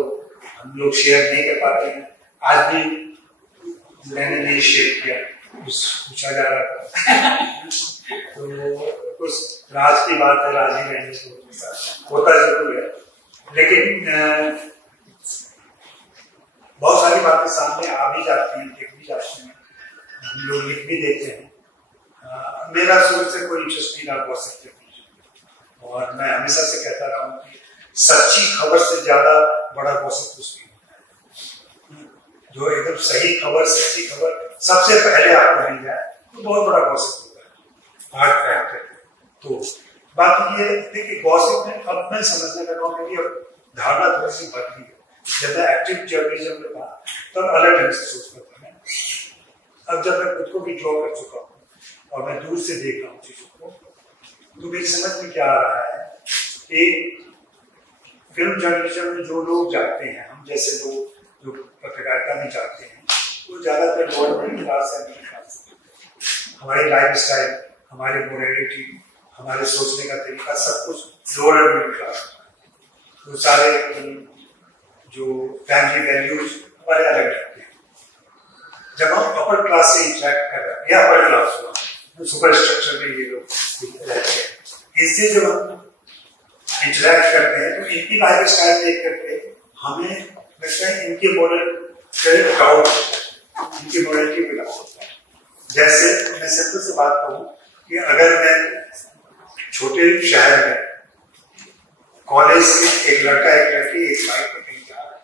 हम लोग शेयर नहीं कर पाते हैं। आज भी मैंने नहीं शेयर किया, कुछ पूछा जा रहा था तो कुछ राज की बात है, राज ही रहने को होता जरूर है, लेकिन बहुत सारी बातें सामने आ भी जाती हैं, देख भी जाती हैं, हम लोग लिख भी देते हैं। मेरा शुरू से कोई इंटरेस्ट नहीं रहा गॉसिप के पीछे, और मैं हमेशा से कहता रहा हूँ कि सच्ची खबर से ज्यादा बड़ा गॉसिप कुछ नहीं होता है। जो एकदम सही खबर, सच्ची खबर सबसे पहले आपको मिल जाए तो बहुत बड़ा गॉसिप होता है, हार्ड फैक्ट है। तो बात ये देखिए, गॉसिप में अब मैं समझने लगा हूँ, मेरी धारणा थोड़ी सी बदली है। जब मैं एक्टिव जर्नलिज्म में था तब अलग ढंग से सोचता था मैं। अब जब मैं खुद को भी ड्रॉ कर चुका हूँ और मैं दूर से देख रहा हूँ चीजों को, तो मेरी समझ में क्या आ रहा है, एक फिल्म जर्नलिज्म में जो लोग जाते हैं, हम जैसे लोग जो पत्रकारिता में जाते हैं, वो ज्यादातर लोअर मिडिल क्लास है, मिडिल क्लास। हमारी लाइफ स्टाइल, हमारी मोरालिटी, हमारे सोचने का तरीका सब कुछ लोअर मिडिल क्लास। तो सारे जो फैमिली वैल्यूज हमारे अलग रहते हैं। जब हम अपर क्लास से इंटरेक्ट कर रहे हैं, या अपर क्लास हुआ, सुपर स्ट्रक्चर में ये लोग रहते हैं, इससे जब हम इंटरेक्ट करते हैं तो इनकी लाइफ स्टाइल देख करके हमें लगता है इनके मॉडल डाउट, इनकी मॉडलिटी पे डाउट होता है। जैसे मैं सिंपल से बात कहूँ कि अगर मैं छोटे शहर में कॉलेज से एक लड़का एक लड़की एक बाइक पर कहीं जा रहा है,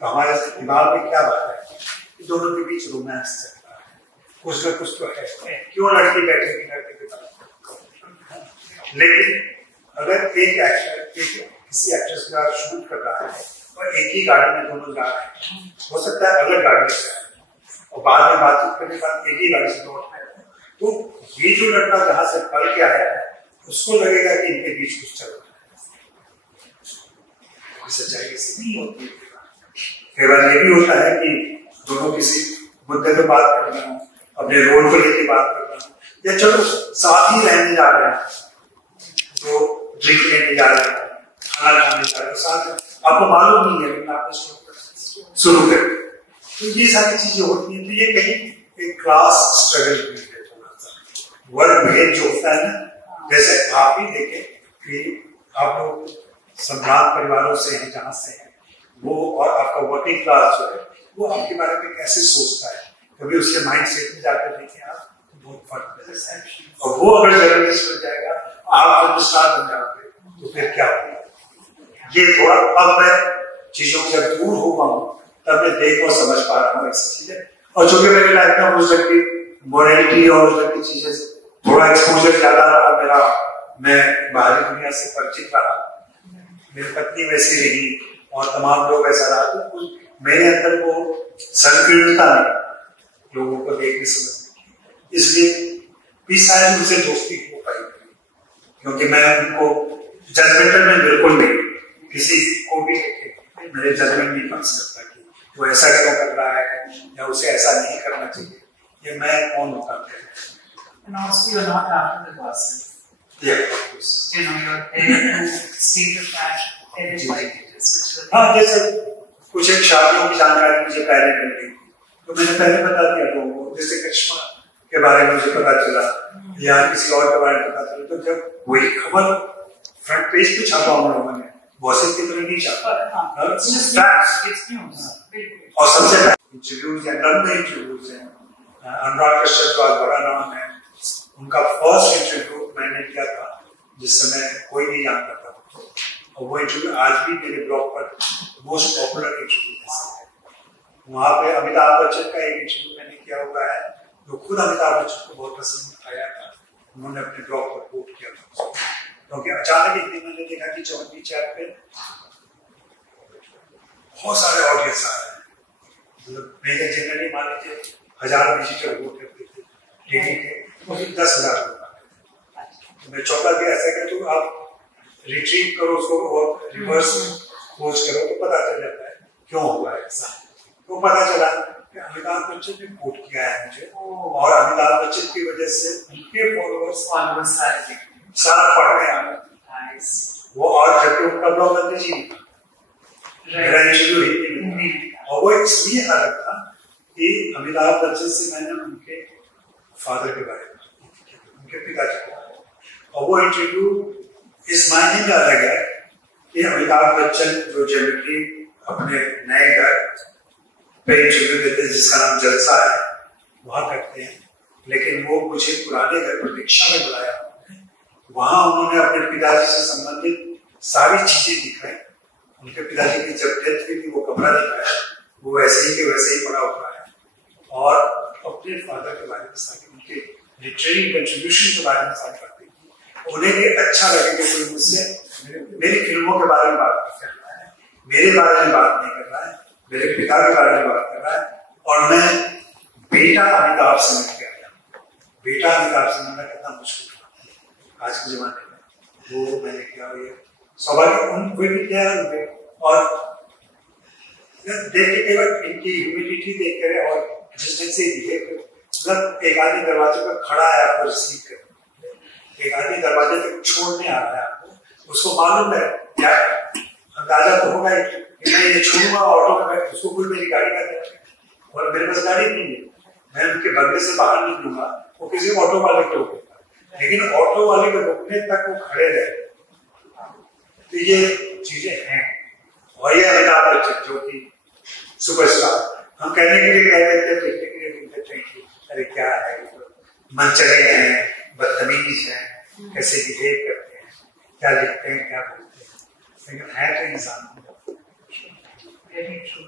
तो हमारे दिमाग में क्या बात है, दोनों के बीच रोमांस चल रहा है, कुछ ना कुछ तो है, क्यों लड़की बैठेगी लड़के के पास। लेकिन अगर एक एक्टर किसी एक्ट्रेस का शूट कर रहा है और एक ही गाड़ी में दोनों जा रहे हैं, हो सकता है अलग गाड़ी से और बाद में बातचीत करने के बाद एक ही गाड़ी से लौट रहे हैं, तो ये जो लड़का जहां से पल के आया है उसको लगेगा कि इनके बीच कुछ चल रहा है। सच्चाई ऐसी नहीं होती है। कई बार ये भी होता है कि दोनों किसी मुद्दे पे बात कर रहे हो, अपने रोल को लेकर बात कर रहे हो, या चलो साथ ही रहने जा रहे हैं, तो ड्रिंक लेने जा रहे हैं, खाना खाने जा रहे हो साथ में, आपको मालूम नहीं है लेकिन आपने शुरू कर, तो ये सारी चीजें होती हैं। तो ये कहीं एक क्लास स्ट्रगल भी है, थोड़ा सा वर्ग भेद जो होता है ना। जैसे आप ही देखें कि आप लोग संभ्रांत परिवारों से हैं, जहां से हैं वो, और आपका वर्किंग क्लास जो है वो आपके बारे में कैसे सोचता है, कभी उसके माइंड सेट में जाकर देखें आप, तो बहुत फर्क नजर है। और वो अगर जर्नलिस्ट बन जाएगा, आप जब स्टार बन जाओगे, तो फिर क्या होगा। ये थोड़ा अब मैं चीजों से दूर हो पाऊं तब मैं देख और समझ पा रहा हूँ ऐसी चीजें। और चूंकि मेरी लाइफ में उस तरह की मोरालिटी और उस तरह की चीजें थोड़ा एक्सपोजर ज्यादा रहा मेरा, मैं बाहरी दुनिया से परिचित रहा, मेरी पत्नी वैसी रही और तमाम लोग ऐसा रहा, तो मेरे अंदर वो संकीर्णता नहीं लोगों को देखने समझने की, इसलिए शायद उनसे दोस्ती हो पाई, क्योंकि मैं उनको जजमेंटल में बिल्कुल नहीं, किसी को भी मेरे जजमेंट नहीं पास करता कि वो ऐसा क्यों कर रहा है या उसे ऐसा नहीं करना चाहिए, ये मैं कौन होता है। And also you're not after the gossip. Yeah, of course. You know, you're there to see the fact, edify pages, which will... हाँ, जैसे कुछ एक शादियों की जानकारी मुझे पहले मिल गई, तो मैंने पहले बता दिया लोगों को। जैसे करिश्मा के बारे में मुझे पता चला या किसी और के बारे में पता चला, तो जब वही खबर फ्रंट पेज पे छापा हम लोगों ने, गॉसिप की तरह नहीं छापा, और सबसे इंटरव्यूज है, लंबे इंटरव्यूज हैं। अनुराग कश्यप का बड़ा नाम है, उनका फर्स्ट इंटरव्यू मैंने किया था जिस समय कोई नहीं जानता था, और वो इंटरव्यू आज भी मेरे ब्लॉग पर मोस्ट पॉपुलर इंटरव्यू है। वहां पे अमिताभ बच्चन का एक इंटरव्यू मैंने किया हुआ है, जो खुद अमिताभ बच्चन को बहुत पसंद आया था, उन्होंने अपने ब्लॉग पर कोट किया था। क्योंकि अचानक एक दिन मैंने देखा कि चौंकी चैट पे बहुत सारे ऑडियंस आ रहे हैं, मतलब मेरे जनरली मान लीजिए 1000 विजिटर हुआ करते थे, लेकिन के 10,000 लोग आ गए। तो मैं चाहता कि ऐसा करें तो आप रिट्रीव करो उसको और रिवर्स खोज करो तो पता चल जाता है क्यों हुआ है ऐसा। तो पता चला कि अमिताभ बच्चन ने कोट किया है मुझे, और अमिताभ बच्चन की वजह से उनके फॉलोअर्स सारा पढ़ गए वो, और जबकि उनका ब्लॉग अंग्रेजी में था, मेरा इंटरव्यू हिंदी में, और वो इसलिए अलग था कि अमिताभ बच्चन से मैंने उनके फादर के बारे में, उनके पिताजी के बारे में, और वो इंटरव्यू इस मायने में अलग है कि अमिताभ बच्चन जो जनरली अपने नए घर पे इंटरव्यू देते हैं जिसका नाम जलसा है, वहां करते हैं। लेकिन वो मुझे पुराने घर प्रतीक्षा में बुलाया, वहां उन्होंने अपने पिताजी से संबंधित सारी चीजें दिखाई। उनके पिताजी की जब डेथ हुई थी वो कमरा दिखाया, वो वैसे ही के वैसे ही पड़ा हुआ है, और अपने फादर के बारे में सारी उनके लिटरेरी कंट्रीब्यूशन के बारे में सारी बातें की। उन्हें भी अच्छा लगे कि कोई मुझसे मेरी फिल्मों के बारे में बात नहीं कर रहा है, मेरे बारे में बात नहीं कर रहा है, मेरे पिता के बारे में बात कर रहा है। और मैं बेटा अमिताभ से मिल गया, बेटा अमिताभ से मिलना कितना मुश्किल था आज के जमाने में, वो मैंने किया। स्वाभाविक उन कोई भी क्या है, और देख के इनकी ह्यूमिलिटी देख कर और जिस ढंग से बिहेव कर, मतलब एक आदमी दरवाजे पर खड़ा है आपको रिसीव कर, एक आदमी दरवाजे तक छोड़ने आ रहा है आपको, उसको मालूम है क्या अंदाजा तो होगा कि मैं ये छोड़ूंगा ऑटो में, उसको कोई मेरी गाड़ी का है और मेरे पास गाड़ी नहीं है, मैं उनके बंगले से बाहर निकलूंगा, वो किसी ऑटो वाले को रोकेगा, लेकिन ऑटो वाले को रोकने तक वो खड़े रहे। तो ये चीजें हैं। और ये अमिताभ बच्चन जो कि सुपरस्टार, हम कहने के लिए कह देते हैं, देखने के लिए कहते हैं कि अरे क्या है, मनचले हैं, बदतमीज हैं, कैसे बिहेव करते हैं, क्या लिखते हैं, क्या बोलते हैं, लेकिन है तो इंसान। Very true.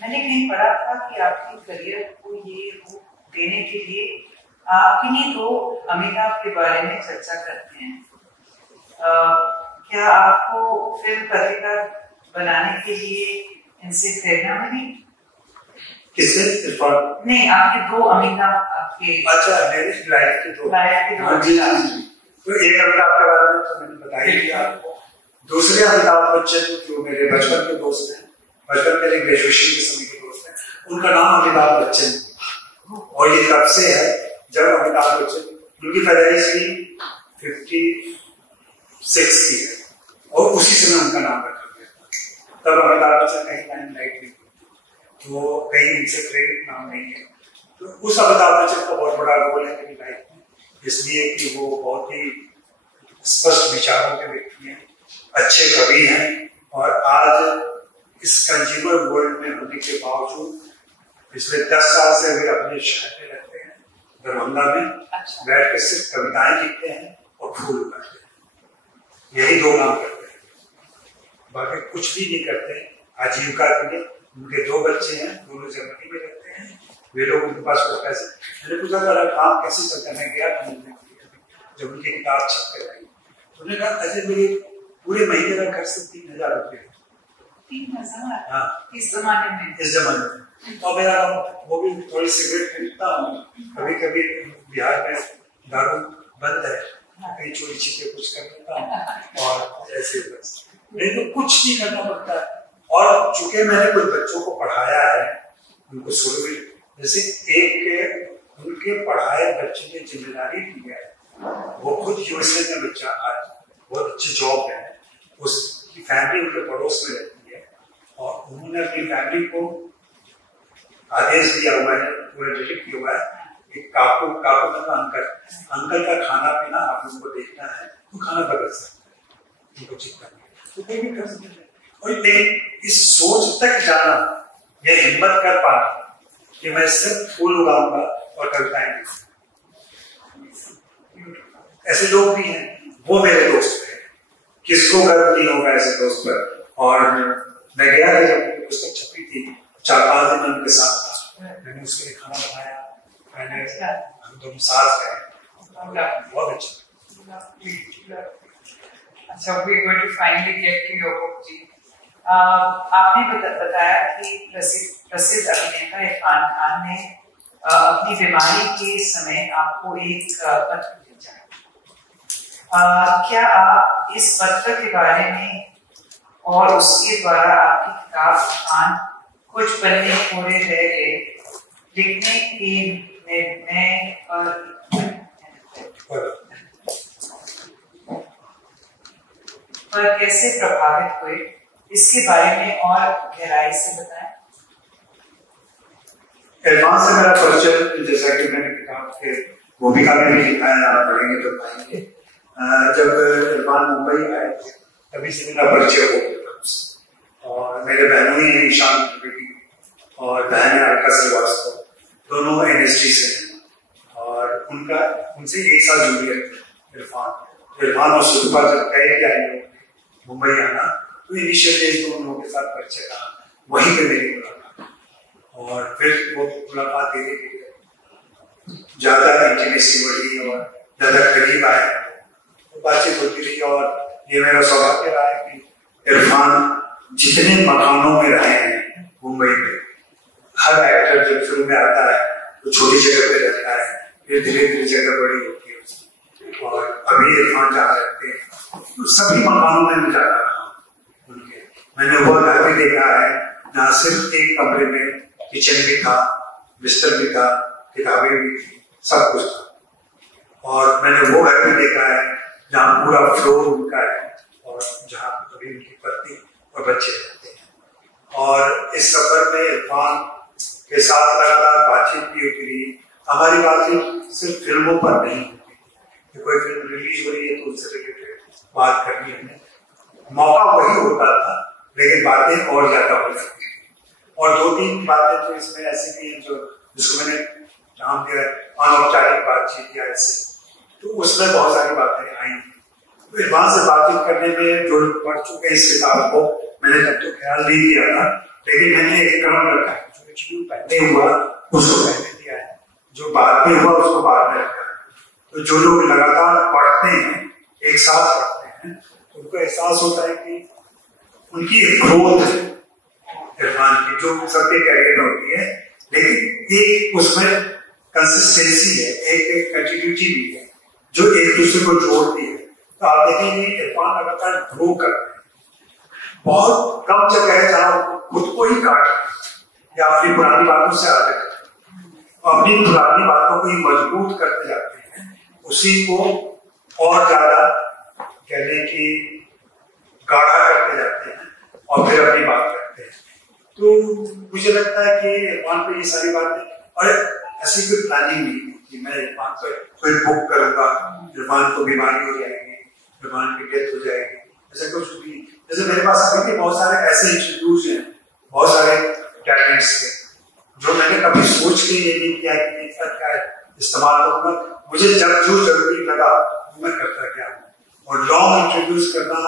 मैंने कहीं पढ़ा था कि आपके करियर को ये रूप देने के लिए आप किन्हीं दो अमिताभ के बारे में चर्चा करते हैं। क्या आपको फिल्म पत्रिका बनाने के लिए इनसे प्रेरणा मिली? किससे? नहीं, आपके दो अमिताभ, आपके अच्छा मेरी लाइफ के दो तो एक अमिताभ के बारे में तो मैंने बताया ही आपको। दूसरे अमिताभ बच्चन जो मेरे बचपन के दोस्त हैं, बचपन मेरे ग्रेजुएशन के समय के दोस्त हैं, उनका नाम अमिताभ बच्चन, और ये तब से है जब अमिताभ बच्चन, उनकी पैदाइश की 56 की है और उसी समय उनका नाम रखा गया। तब अमिताभ बच्चन कहीं लाइट नहीं, तो कहीं इनसे क्रेडिट नाम नहीं है। तो उस अमिताभ बच्चन का बहुत बड़ा रोल है मेरी लाइफ में, इसलिए कि वो बहुत ही स्पष्ट विचारों के व्यक्ति हैं, अच्छे कवि हैं, और आज इस कंज्यूमर वर्ल्ड में होने के बावजूद पिछले 10 साल से वे अपने शहर में रहते हैं, दरभंगा में, बैठ कर सिर्फ कविताएं लिखते हैं और फूल उगाते हैं। यही दो काम करते हैं, बाकी कुछ भी नहीं करते आजीविका के लिए। उनके 2 बच्चे हैं, दोनों जर्मनी में रहते हैं। वे लोग उनके पास कुछ पैसे, मैंने पूछा था काम कैसे चलता है, मैं गया था मिलने के लिए, जब उनकी किताब छप कर आई तो उन्होंने कहा अजय मेरे पूरे महीने का खर्च 3000 रुपये। 3000? हाँ, इस जमाने में? इस जमाने में। तो मेरा वो भी थोड़ी सिगरेट खरीदता हूँ, कभी कभी बिहार में दारू बंद है, कहीं चोरी छिपे कुछ कर लेता हूँ, और ऐसे बस नहीं तो कुछ नहीं करना पड़ता है। और चूंकि मैंने कुछ बच्चों को पढ़ाया है, उनको शुरू में जैसे एक उनके पढ़ाए बच्चे ने जिम्मेदारी ली है, वो खुद यूएसए में बच्चा आज बहुत अच्छी जॉब है, उसकी फैमिली उनके पड़ोस में रहती है, और उन्होंने अपनी फैमिली को आदेश दिया हुआ है, पूरा डिटेक्ट किया हुआ है कि काकू अंकल का खाना पीना आप उनको देखना है, तो खाना बदल सकता है, उनको चिंता नहीं, तो कोई भी कर सकते हैं। और लेकिन इस सोच तक जाना, ये हिम्मत कर पाना कि मैं सिर्फ फूल उगाऊंगा और कविताएं लिखूंगा, ऐसे लोग भी हैं, वो मेरे दोस्त हैं, किसको गर्व नहीं होगा ऐसे दोस्त पर। और मैं गया था जब पुस्तक छपी थी, 4-5 दिन उनके साथ था, मैंने उसके लिए खाना बनाया, मैंने हम दोनों साथ रहे, बहुत अच्छा। अच्छा, we are going to finally get to your book जी। आपने बताया कि प्रसिद्ध अभिनेता इरफान खान ने अपनी बीमारी के समय आपको एक पत्र भेजा। क्या आप इस पत्र के बारे में और उसके द्वारा आपकी किताब खान कुछ पन्ने पूरे रह गए लिखने के निर्णय पर कैसे प्रभावित हुए, इसके बारे में और गहराई से बताएं। इरफान से मेरा परिचय, जैसा कि मैंने किताब के भूमिका में भी लिखाया, आप पढ़ेंगे तो पाएंगे, जब इरफान मुंबई आए तभी से मेरा परिचय हो गया। और मेरे बहनों ही हैं, ईशान बेटी और बहन है अलका श्रीवास्तव, दोनों NSD से हैं और उनसे एक साल जूनियर इरफान और सुल्फा जब कहे कि आए मुंबई आना तो इनिशियली दोनों के साथ परिचय रहा, वहीं पे मेरी मुलाकात और फिर वो मुलाकात धीरे धीरे ज्यादा इंटीमेसी बढ़ी और ज्यादा करीब आए, तो बातचीत होती रही और ये मेरा सौभाग्य रहा है कि इरफान जितने मकानों में रहे हैं मुंबई में, हर एक्टर जब फिल्म में आता है तो छोटी जगह पे रहता है, फिर धीरे धीरे जगह बड़ी होती है उसकी, और अभी इरफान जहाँ रहते हैं तो सभी मकानों में मैं जाता रहा उनके। मैंने वो घर भी देखा है जहाँ सिर्फ एक कमरे में किचन भी था, बिस्तर भी था, किताबें भी थी, सब कुछ था। और मैंने वो घर भी देखा है जहाँ पूरा फ्लोर उनका है और जहाँ अभी उनकी पत्नी और बच्चे रहते हैं। और इस सफर में इरफान के साथ लगातार बातचीत भी होती रही। हमारी बातचीत सिर्फ फिल्मों पर नहीं होती कि कोई फिल्म रिलीज हो रही है तो उससे रिलेटेड बात करनी है, मौका वही होता था लेकिन बातें और ज्यादा हो जाती थी। और 2-3 बातें तो इसमें ऐसी भी हैं जो जिसको मैंने नाम दिया अनौपचारिक बातचीत या ऐसे, तो उसमें बहुत सारी बातें आई। तो इरफान से बातचीत करने में जो पढ़ चुके हैं इस किताब को, मैंने तब तो ख्याल नहीं किया था, लेकिन मैंने एक क्रम रखा है, जो पहले हुआ उसको पहले दिया है, जो बाद में हुआ उसको बाद में रखा है। तो जो लोग लगातार पढ़ते हैं, एक साथ पढ़ते हैं, उनको एहसास होता है कि उनकी ग्रोथ इरफान की जो सबके कैरियर में होती है, लेकिन एक उसमें कंसिस्टेंसी है, एक कंटिन्यूटी भी है जो एक दूसरे को जोड़ती है। तो आप देखेंगे इरफान लगातार ग्रो करते हैं, बहुत कम जगह है जहां खुद को ही काट या अपनी पुरानी बातों से अलग अपनी पुरानी बातों को ही मजबूत करते जाते हैं, उसी को और ज्यादा कहने की गाढ़ा करते जाते हैं और फिर अपनी बात करते हैं। तो मुझे लगता है कि इरफान पे ये सारी बातें, और ऐसी कोई प्लानिंग नहीं कि मैं इरफान पर कोई बुक करूंगा, इरफान को बीमारी हो जाएगी, इरफान की डेथ हो जाएगी, ऐसा कुछ भी। जैसे मेरे पास अभी के बहुत सारे ऐसे इंस्टीट्यूट हैं, बहुत सारे टैलेंट्स के, जो मैंने कभी सोच के ये नहीं किया कि इसका क्या इस्तेमाल करूंगा, मुझे जब जो जरूरी लगा मैं करता क्या हूँ। और लॉन्ग इंट्रोड्यूस करना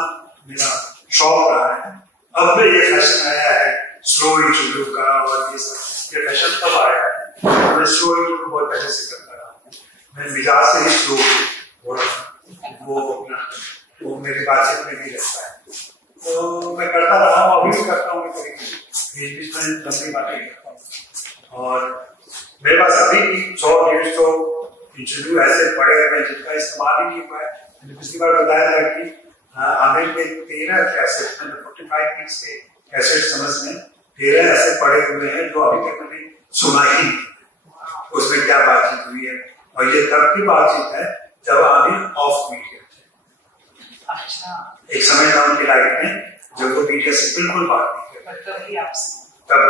मेरा शौक रहा है। अब में ये फैशन आया है स्लो इंटरव्यू का, और ये सब ये फैशन कब आया है, मैं स्लो इंटरव्यू बहुत पहले से करता रहा हूँ, मैं मिजाज से ही स्लो हो रहा हूँ, वो अपना वो मेरी बातचीत में भी रहता है, तो मैं करता रहा हूँ, अभी भी करता हूँ, बीच में लंबी बातें करता हूँ। और मेरे पास अभी 100-150 इंटरव्यू ऐसे पड़े हैं जिनका इस्तेमाल ही नहीं हुआ है। मैंने पिछली बार बताया था कि आमिर के 13 कैसेट, मैंने 45 मिनट्स के कैसेट समझ में 13 ऐसे पड़े हुए हैं जो अभी तक मैंने सुना ही नहीं, उसमें क्या बातचीत हुई है। और ये तब की बातचीत है जब आमिर ऑफ मीडिया थे। अच्छा, एक समय था उनकी लाइफ में जब वो मीडिया से बिल्कुल बात नहीं करते, तब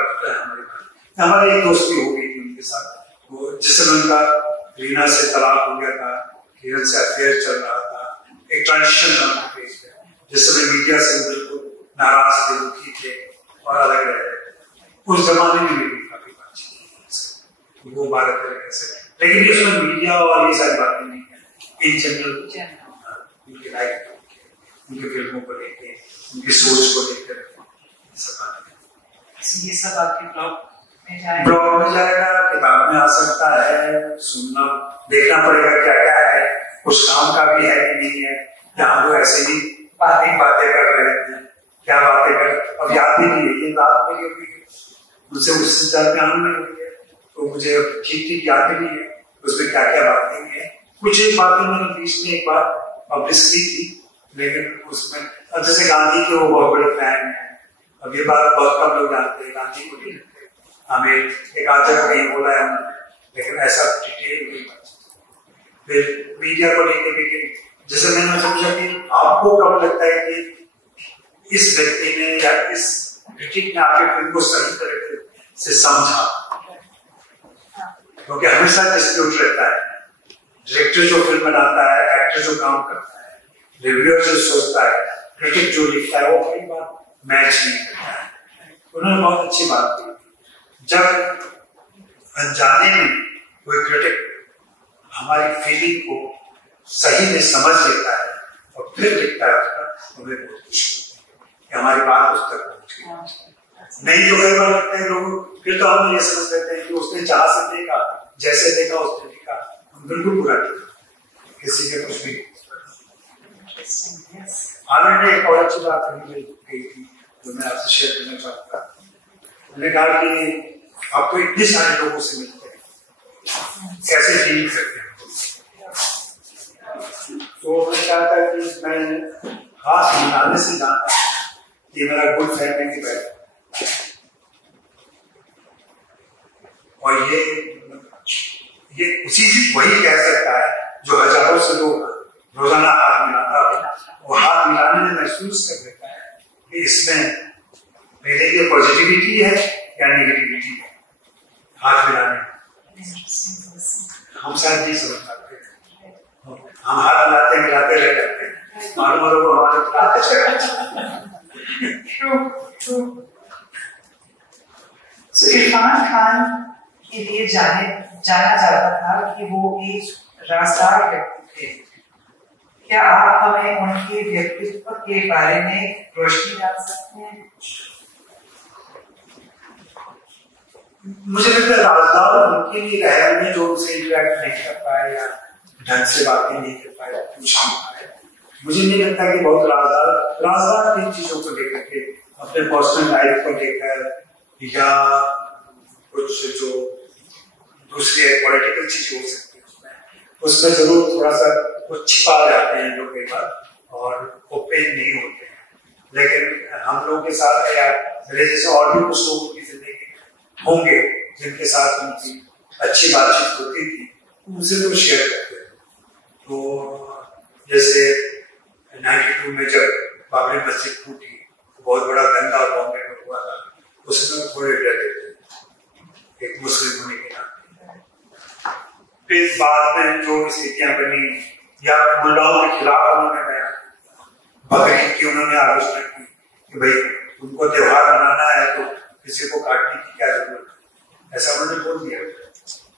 हमारी एक दोस्ती हो गई थी उनके साथ, वो जिस समय उनका रीना से तलाक हो गया था, किरण से अफेयर चल रहा था, एक ट्रांजिशन था उनके फेज पे, जिस समय मीडिया से बिल्कुल नाराज थे, दुखी थे और अलग रह रहे थे। उस जमाने में मेरी काफी बातचीत वो बात तरीके से, लेकिन इसमें मीडिया और ये सारी बातें नहीं है, इन जनरल उनकी लाइफ, उनकी फिल्मों को लेकर, उनकी सोच को लेकर सब बातें। ये सब आपके ब्लॉग में जाएगा, किताब में आ सकता है, सुनना देखना पड़ेगा क्या क्या है, कुछ काम का भी है कि नहीं है, यहाँ वो ऐसे ही बातें कर रहे हैं, क्या बातें कर, अब याद भी नहीं है, ये बात नहीं होगी मुझसे उससे ज्यादा ध्यान में हुई है, तो मुझे ठीक याद भी नहीं है उसमें क्या क्या बातें हुई है। कुछ एक बातें मैंने बीच में एक बार पब्लिश की थी, लेकिन उसमें अब जैसे गांधी के वो बहुत बड़े फैन है, अब ये बात बहुत कम लोग जानते हैं, गांधी को नहीं, हमें एक आधा कहीं बोला है, लेकिन ऐसा डिटेल नहीं। फिर मीडिया को लेकर भी जैसे मैंने समझा कि आपको कब लगता है कि इस व्यक्ति ने या इस क्रिटिक ने आपके फिल्म को सही तरीके से समझा, क्योंकि हमेशा डिस्प्यूट रहता है, डायरेक्टर जो फिल्म बनाता है, एक्टर जो काम करता है, रिव्यूअर जो सोचता है, क्रिटिक जो लिखता है, वो कई बार मैच नहीं करता है। उन्होंने बहुत अच्छी बात की, जब अनजाने में कोई क्रिटिक हमारी फीलिंग को सही में समझ लेता है और फिर लिखता है उसका, हमें बहुत खुशी होती है कि हमारी बात उस तक पहुंच गई। नहीं तो कई बार लगता है लोग, फिर तो हम ये समझ लेते हैं कि उसने जहां से देखा, जैसे देखा उसने लिखा, हम बिल्कुल बुरा नहीं, किसी के कुछ भी। आनंद ने एक और अच्छी बात कही थी जो मैं आपसे शेयर करना चाहता था। मैंने कहा कि आपको इतने सारे लोगों से मिलते हैं, कैसे डील करते हैं। तो मैं चाहता कि मैं हाथ मिलाने से जानता कि मेरा गुड फ्रेंड है कि बैड, और ये उसी वही कह सकता है जो हजारों से लोग रोजाना हाथ मिलाता है, और हाथ मिलाने में महसूस कर देता है कि इसमें मेरे लिए पॉजिटिविटी है या नेगेटिविटी है। हाथ मिलाने हम शायद नहीं समझ पाते, हम हाथ मिलाते रह जाते हैं, मालूम लोग हमारे इरफान खान के लिए जाना जाता था कि वो एक राजदार व्यक्ति थे। क्या आप हमें उनके व्यक्तित्व के बारे में रोशनी डाल सकते हैं? मुझे लगता है राजदार उनके लिए रहे में जो उनसे इंटरेक्ट नहीं कर पाए या ढंग से बातें नहीं कर पाए, कुछ नहीं पाए। मुझे नहीं लगता कि बहुत राजदार किन चीजों को लेकर के, अपने पर्सनल लाइफ को लेकर या कुछ जो दूसरी पॉलिटिकल चीज हो सकती है उसमें जरूर थोड़ा सा कुछ छिपा जाते हैं लोग कई बार और ओपन नहीं होते हैं। लेकिन हम लोगों के साथ या मेरे जैसे और भी कुछ लोगों की जिंदगी होंगे जिनके साथ उनकी अच्छी बातचीत होती थी, उनसे तो शेयर करते हैं। तो जैसे 92 में जब बाबरी मस्जिद टूटी, बहुत बड़ा दंगा बॉम्बे में हुआ था, उसमें थोड़े डरे थे एक मुस्लिम होने के नाते। फिर बाद में जो स्थितियां बनी या मुल्लाओं के खिलाफ उन्होंने बयान, बकरी की उन्होंने आलोचना की कि भाई उनको त्योहार मनाना है तो किसी को काटने की क्या जरूरत है, ऐसा उन्होंने बोल दिया।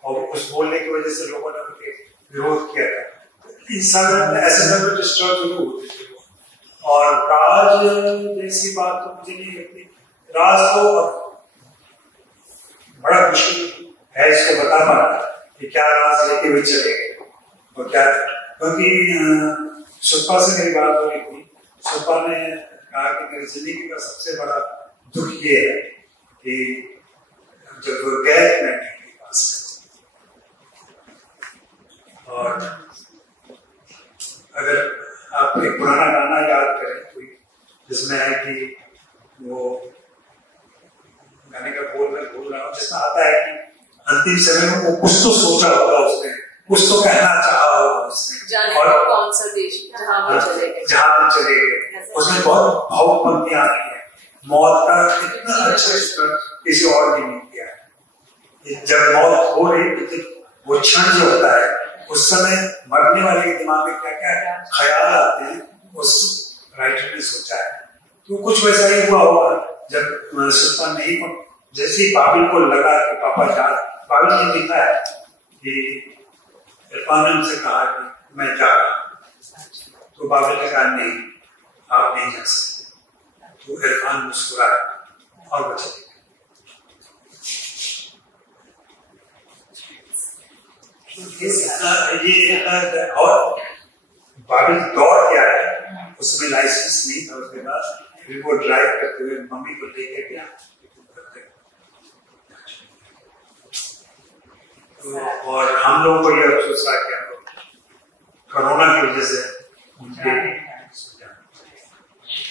और उस बोलने की वजह से लोगों ने उनके विरोध किया था। इंसान ऐसे समय डिस्टर्ब जरूर होते थे। और राज जैसी बात तो मुझे नहीं लगती। राज तो बड़ा मुश्किल है इसको बता पाना कि क्या राज लेके हुए चले और क्या, क्योंकि सुपा से मेरी बात हो रही थी। सुपा ने कहा कि मेरी जिंदगी का सबसे बड़ा दुख ये है कि जब वो गए मैं के पास, और अगर आप एक पुराना गाना याद करें कोई, जिसमें है कि वो गाने का बोल मैं भूल रहा हूँ, जिसमें आता है कि अंतिम समय में वो कुछ तो सोचा होगा उसने, कुछ तो कहना चाहा होगा उसने, और कौन सा देश जहाँ पे चले गए। उसमें बहुत भावुक पंक्तियां आती है, मौत का कितना अच्छा स्तर किसी और ने नहीं किया है। जब मौत हो रही, वो क्षण जो होता है उस समय मरने वाले के दिमाग में क्या क्या ख्याल आते हैं, उस राइटर ने सोचा है। तो कुछ वैसा ही हुआ होगा जब सुल्तान नहीं, जैसे ही बाबिल को लगा कि पापा जा, बाबिल ने लिखा है कि इरफान ने उनसे कहा कि मैं जा रहा, तो बाबिल ने कहा नहीं आप नहीं जा सकते। तो इरफान मुस्कुराया और बचा। ये और बाबिल दौड़ के आया, उसमें लाइसेंस नहीं था उसके पास, फिर वो ड्राइव करते हुए मम्मी को लेके गया। तो और हम लोगों को ये अफसोस रहा कि हम लोग कोरोना की वजह से उनके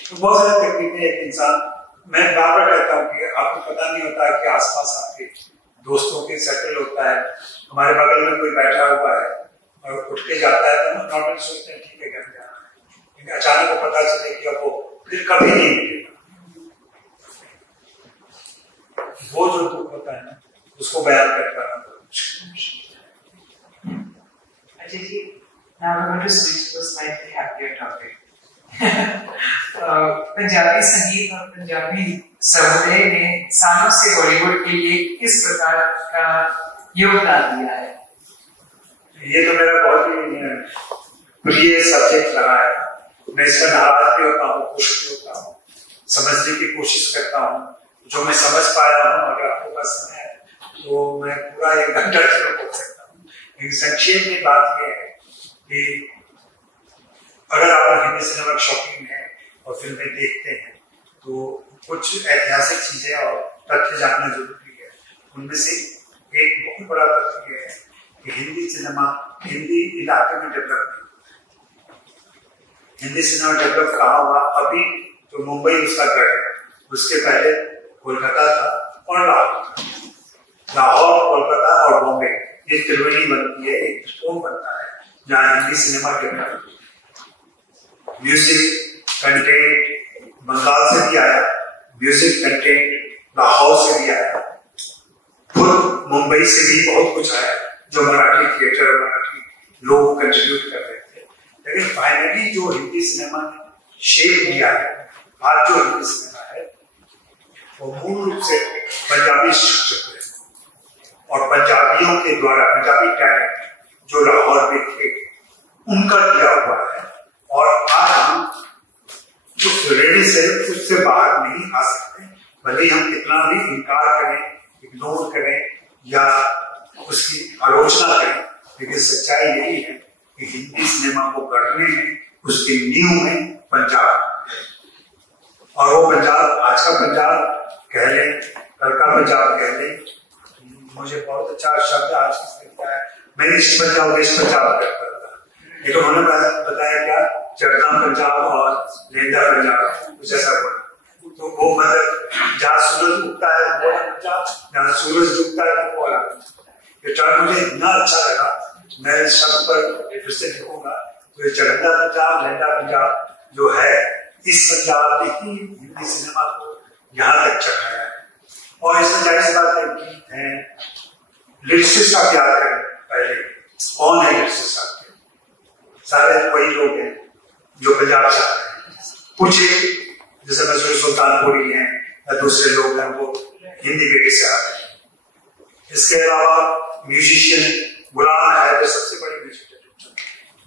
तो बहुत सारे तकलीफें एक इंसान, मैं बार बार कहता हूँ कि आपको पता नहीं होता कि आसपास आपके दोस्तों के सेटल होता है। हमारे बगल में कोई बैठा हुआ है और उठ के जाता है तो नॉर्मली सोचते हैं ठीक है घर जाना है, लेकिन अचानक को पता चले कि अब वो फिर कभी नहीं मिलेगा। वो जो दुख होता है ना, उसको बयान कर पाना बहुत मुश्किल। Ajay ji, now we're going to switch to a slightly happier topic. Punjabi संगीत और पंजाबी समुदाय ने सालों से बॉलीवुड के लिए किस प्रकार का योगदान दिया है? ये तो मेरा बहुत ही प्रिय सब्जेक्ट रहा है। मैं इसका नाराज भी होता हूँ, खुश भी होता हूँ, समझने की कोशिश करता हूँ। जो मैं समझ पाया हूँ, अगर आपके पास समय है तो मैं पूरा 1 घंटा शुरू कर सकता हूँ। लेकिन संक्षेप में बात यह है कि अगर आप हिंदी सिनेमा के शौकीन हैं और फिल्में देखते हैं तो कुछ ऐतिहासिक चीजें और तथ्य जानना जरूरी है। उनमें से एक बहुत बड़ा तथ्य यह है कि हिंदी सिनेमा हिंदी इलाके में डेवलप नहीं। हिंदी सिनेमा डेवलप कहाँ हुआ? अभी तो मुंबई उसका गढ़ है, उसके पहले कोलकाता था और लाहौर था। लाहौर, कोलकाता और बॉम्बे, ये त्रिवेणी बनती है, एक त्रिकोण बनता है जहाँ Hindi cinema develop. Music content Bengal से भी आया, म्यूजिक कंटेंट लाहौर से भी आया, खुद मुंबई से भी बहुत कुछ आया जो मराठी थिएटर, मराठी लोग कंट्रीब्यूट कर रहे थे। लेकिन फाइनली जो हिंदी सिनेमा ने शेप दिया है, आज जो हिंदी सिनेमा है वो मूल रूप से पंजाबी स्ट्रक्चर है और पंजाबियों के द्वारा, पंजाबी टैलेंट जो लाहौर में थे उनका दिया हुआ है। और आज हम उस रेडी से उससे बाहर नहीं आ सकते, भले ही हम कितना भी इनकार करें, इग्नोर करें या उसकी आलोचना करें, लेकिन सच्चाई यही है कि हिंदी सिनेमा को गढ़ने में, उसकी नींव में पंजाब, और वो पंजाब आज का पंजाब कह लें, कल का पंजाब कह लें। मुझे बहुत अच्छा शब्द आज लगता है, मैं ईस्ट पंजाब वेस्ट पंजाब करता था, ये तो उन्होंने बताया क्या चढ़ता पंजाब और लेंदा पंजाब, कुछ ऐसा बोला। तो वो मतलब जहाँ सूरज उगता है वो पंजाब, जहाँ सूरज डूबता है वो वाला। ये टर्म मुझे इतना अच्छा लगा, मैं इस शब्द पर फिर से लिखूंगा। तो ये चढ़ता पंजाब, लेंदा पंजाब जो है, इस पंजाब ने ही हिंदी सिनेमा को यहाँ तक चढ़ाया है। और इसमें जाहिर सी बात है, गीत है, लिरिसिस्ट आप याद करें पहले, कौन है लिरिसिस्ट आपके? सारे वही लोग हैं जो पंजाब से आते हैं। कुछ जैसे मशहूर सुल्तानपुरी हैं या दूसरे लोग हैं वो हिंदी बेटे से आते हैं। इसके अलावा म्यूजिशियन गुलाम है, जो सबसे बड़े म्यूजिशियन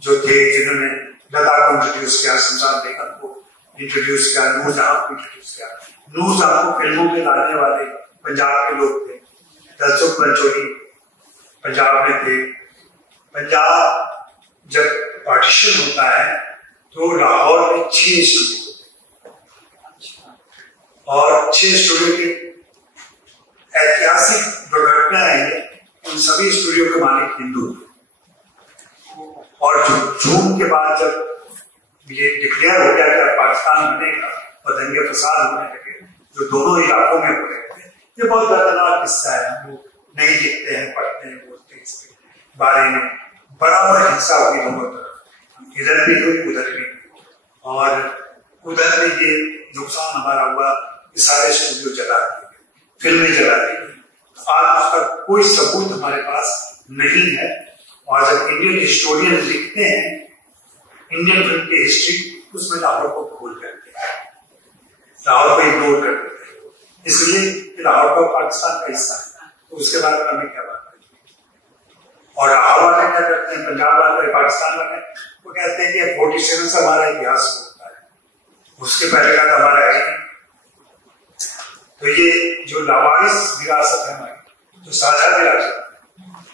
जो थे, जिन्होंने लता को इंट्रोड्यूस किया, शमशाद बेगम को इंट्रोड्यूस किया, नूरजहां को इंट्रोड्यूस किया। नूरजहां को फिल्मों में लाने वाले पंजाब के लोग थे। दलसुख पंचोली पंजाब में थे। पंजाब जब पार्टीशन होता है तो लाहौर में 6 स्टूडियो और 6 स्टूडियो के ऐतिहासिक दुर्घटना है, उन सभी स्टूडियो के मालिक हिंदू थे। और जून के बाद जब ये डिक्लेयर हो गया कि पाकिस्तान बनेगा और दंगे फसाद होने लगे जो दोनों इलाकों में हो रहे थे, ये बहुत दर्दनाक किस्सा है। हम लोग नहीं लिखते हैं, पढ़ते हैं, बोलते हैं इसके बारे में। बराबर हिंसा हुई दोनों तरफ, इधर भी हुई उधर भी, और उधर में ये नुकसान हमारा हुआ कि सारे स्टूडियो जला दिए, फिल्में जला दी गई। आज उसका कोई सबूत हमारे पास नहीं है। और जब इंडियन हिस्टोरियन लिखते हैं इंडियन फिल्म की हिस्ट्री, उसमें लाहौर को भूल करते हैं, लाहौर को इग्नोर कर देते हैं, इसलिए लाहौर का पाकिस्तान का हिस्सा है। तो उसके बारे में हमें क्या बात है? और लाहौर वाले क्या करते हैं, पंजाब वाले, पाकिस्तान वाले, वो कहते हैं कि 47 से हमारा इतिहास होता है, उसके पहले का तो हमारा है नहीं। तो ये जो लावारिस विरासत है हमारी, जो साझा विरासत है,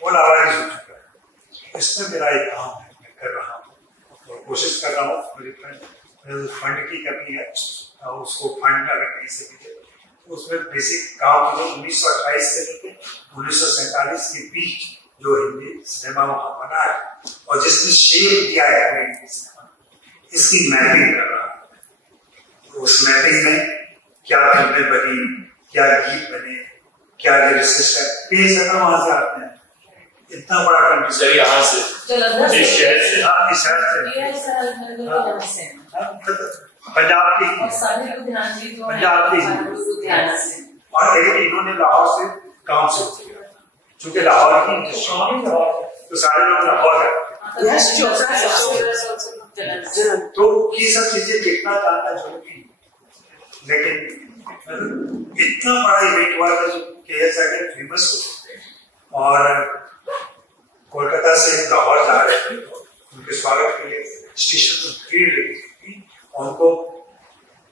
वो लावारिस हो चुका है। इसमें मेरा एक काम है, मैं कर रहा हूँ और कोशिश कर रहा हूँ। फंड की कमी है, उसको फंड अगर कहीं से मिले तो उसमें बेसिक काम 1928 से लेकर 1947 के बीच जो हिंदी सिनेमा वहां बना है और जिसने शेप दिया है हमें हिंदी सिनेमा, इसकी मैपिंग कर रहा है। तो उस मैपिंग में क्या फिल्में बनी, क्या गीत बने, क्या लिरिसिस्ट है, कई सफर वहां से आते हैं। इतना बड़ा कंट्री यहाँ से पंजाब की, पंजाब की, और इन्होंने लाहौर से काम शुरू किया, चूंकि लाहौर की तो सारे लोग लाहौर है। तो ये सब चीजें देखना जानना जरूरी है। लेकिन इतना बड़ा इवेंट हुआ था जो KS आगे फेमस हो गए और कोलकाता से लाहौर जा रहे थे, उनके स्वागत के लिए स्टेशन पर भीड़ लगी थी। उनको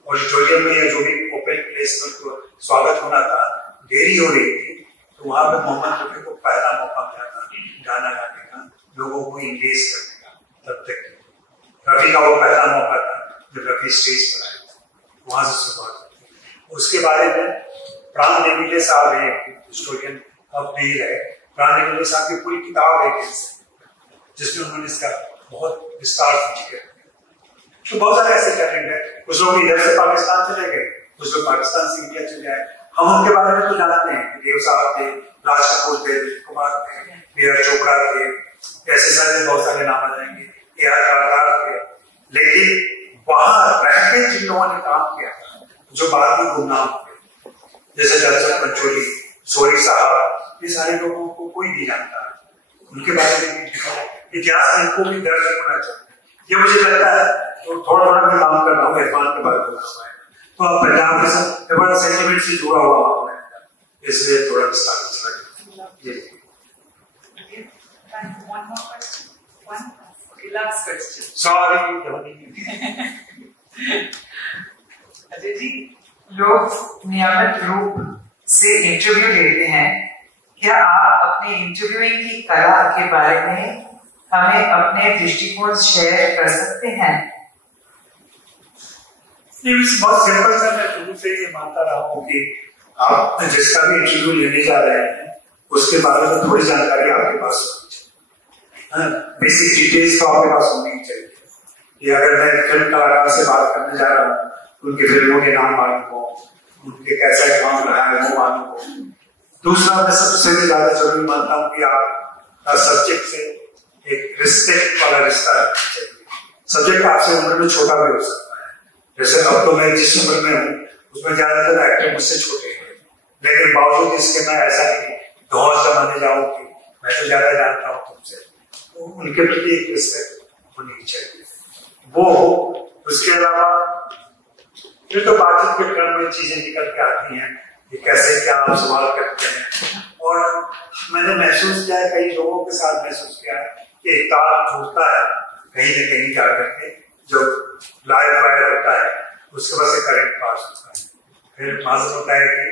ऑडिटोरियम में या जो भी ओपन प्लेस पर उनको स्वागत होना था, देरी हो रही थी, तो वहां पर मोहम्मद रफी को पहला मौका मिला था गाना गाने का, लोगों को इंगेज करने का। तब तक रफी का वो पहला मौका था जब रफी स्टेज पर आए थे, वहां से शुरुआत हुई। उसके बारे में प्राण नेमिले साहब है, हिस्टोरियन अब नहीं रहे, प्राण नेमिले साहब की पूरी किताब है जिसमें उन्होंने इसका बहुत विस्तार से जिक्र किया। तो बहुत सारे ऐसे टैलेंट है, कुछ लोग इधर से पाकिस्तान चले गए, कुछ लोग पाकिस्तान से इंडिया चले आए। हम उनके बारे में तो जानते हैं, देव साहब थे, राज कपूर थे, कुमार थे, नीरज चोपड़ा थे, ऐसे सारे बहुत सारे नाम आ जाएंगे, AR कारदार थे। लेकिन वहां रह के जिन लोगों ने काम किया था, जो बाद में गुमनाम हुए, जैसे दरअसल पंचोली, सोरी साहब, ये सारे लोगों को कोई नहीं जानता। उनके बारे में इतिहास में इनको भी दर्ज होना चाहिए। ये मुझे लगता है तो थोड़ा थोड़ा मैं काम कर रहा हूँ इरफान के बारे में, तो अब पंजाब के साथ बड़ा सेंटिमेंट से जुड़ा हुआ मामला है, इसलिए थोड़ा विस्तार से सॉरी। अजय जी, लोग नियमित रूप से इंटरव्यू लेते हैं, क्या आप अपने इंटरव्यूइंग की कला के बारे में हमें अपने दृष्टिकोण शेयर कर सकते हैं? बहुत सिंपल सा, मैं शुरू से ये मानता रहा हूँ कि आप जिसका भी इंटरव्यू लेने जा रहे हैं उसके बारे में थोड़ी जानकारी आपके पास होनी चाहिए, बेसिक डिटेल्स तो आपके पास होनी चाहिए। कि अगर मैं फिल्म कलाकार से बात करने जा रहा हूँ, उनकी फिल्मों के नाम मालूम हो, उनके कैसा काम रहा है वो मालूम हो। दूसरा, मैं सबसे ज्यादा जरूरी मानता हूँ कि आप सब्जेक्ट से एक रिस्पेक्ट वाला रिश्ता रखना चाहिए। सब्जेक्ट आपसे उम्र में छोटा भी हो सकता है, जैसे अब तो मैं जिस उम्र में हूँ उसमें ज्यादातर एक्टर मुझसे छोटे हैं, लेकिन बावजूद इसके मैं ऐसा नहीं धौस जमाने जाऊँ कि मैं तो ज्यादा जानता हूँ तुमसे, तो उनके प्रति एक रिस्पेक्ट होनी चाहिए, वो हो। उसके अलावा फिर तो बातचीत के क्रम में चीजें निकल के आती हैं कि कैसे क्या आप सवाल करते हैं। और मैंने महसूस किया है, कई लोगों के साथ महसूस किया है कि एक तार जुड़ता है कहीं न कहीं जा करके, जो लाइव वायर होता है उसके वजह से करंट पास होता है, फिर मालूम होता है कि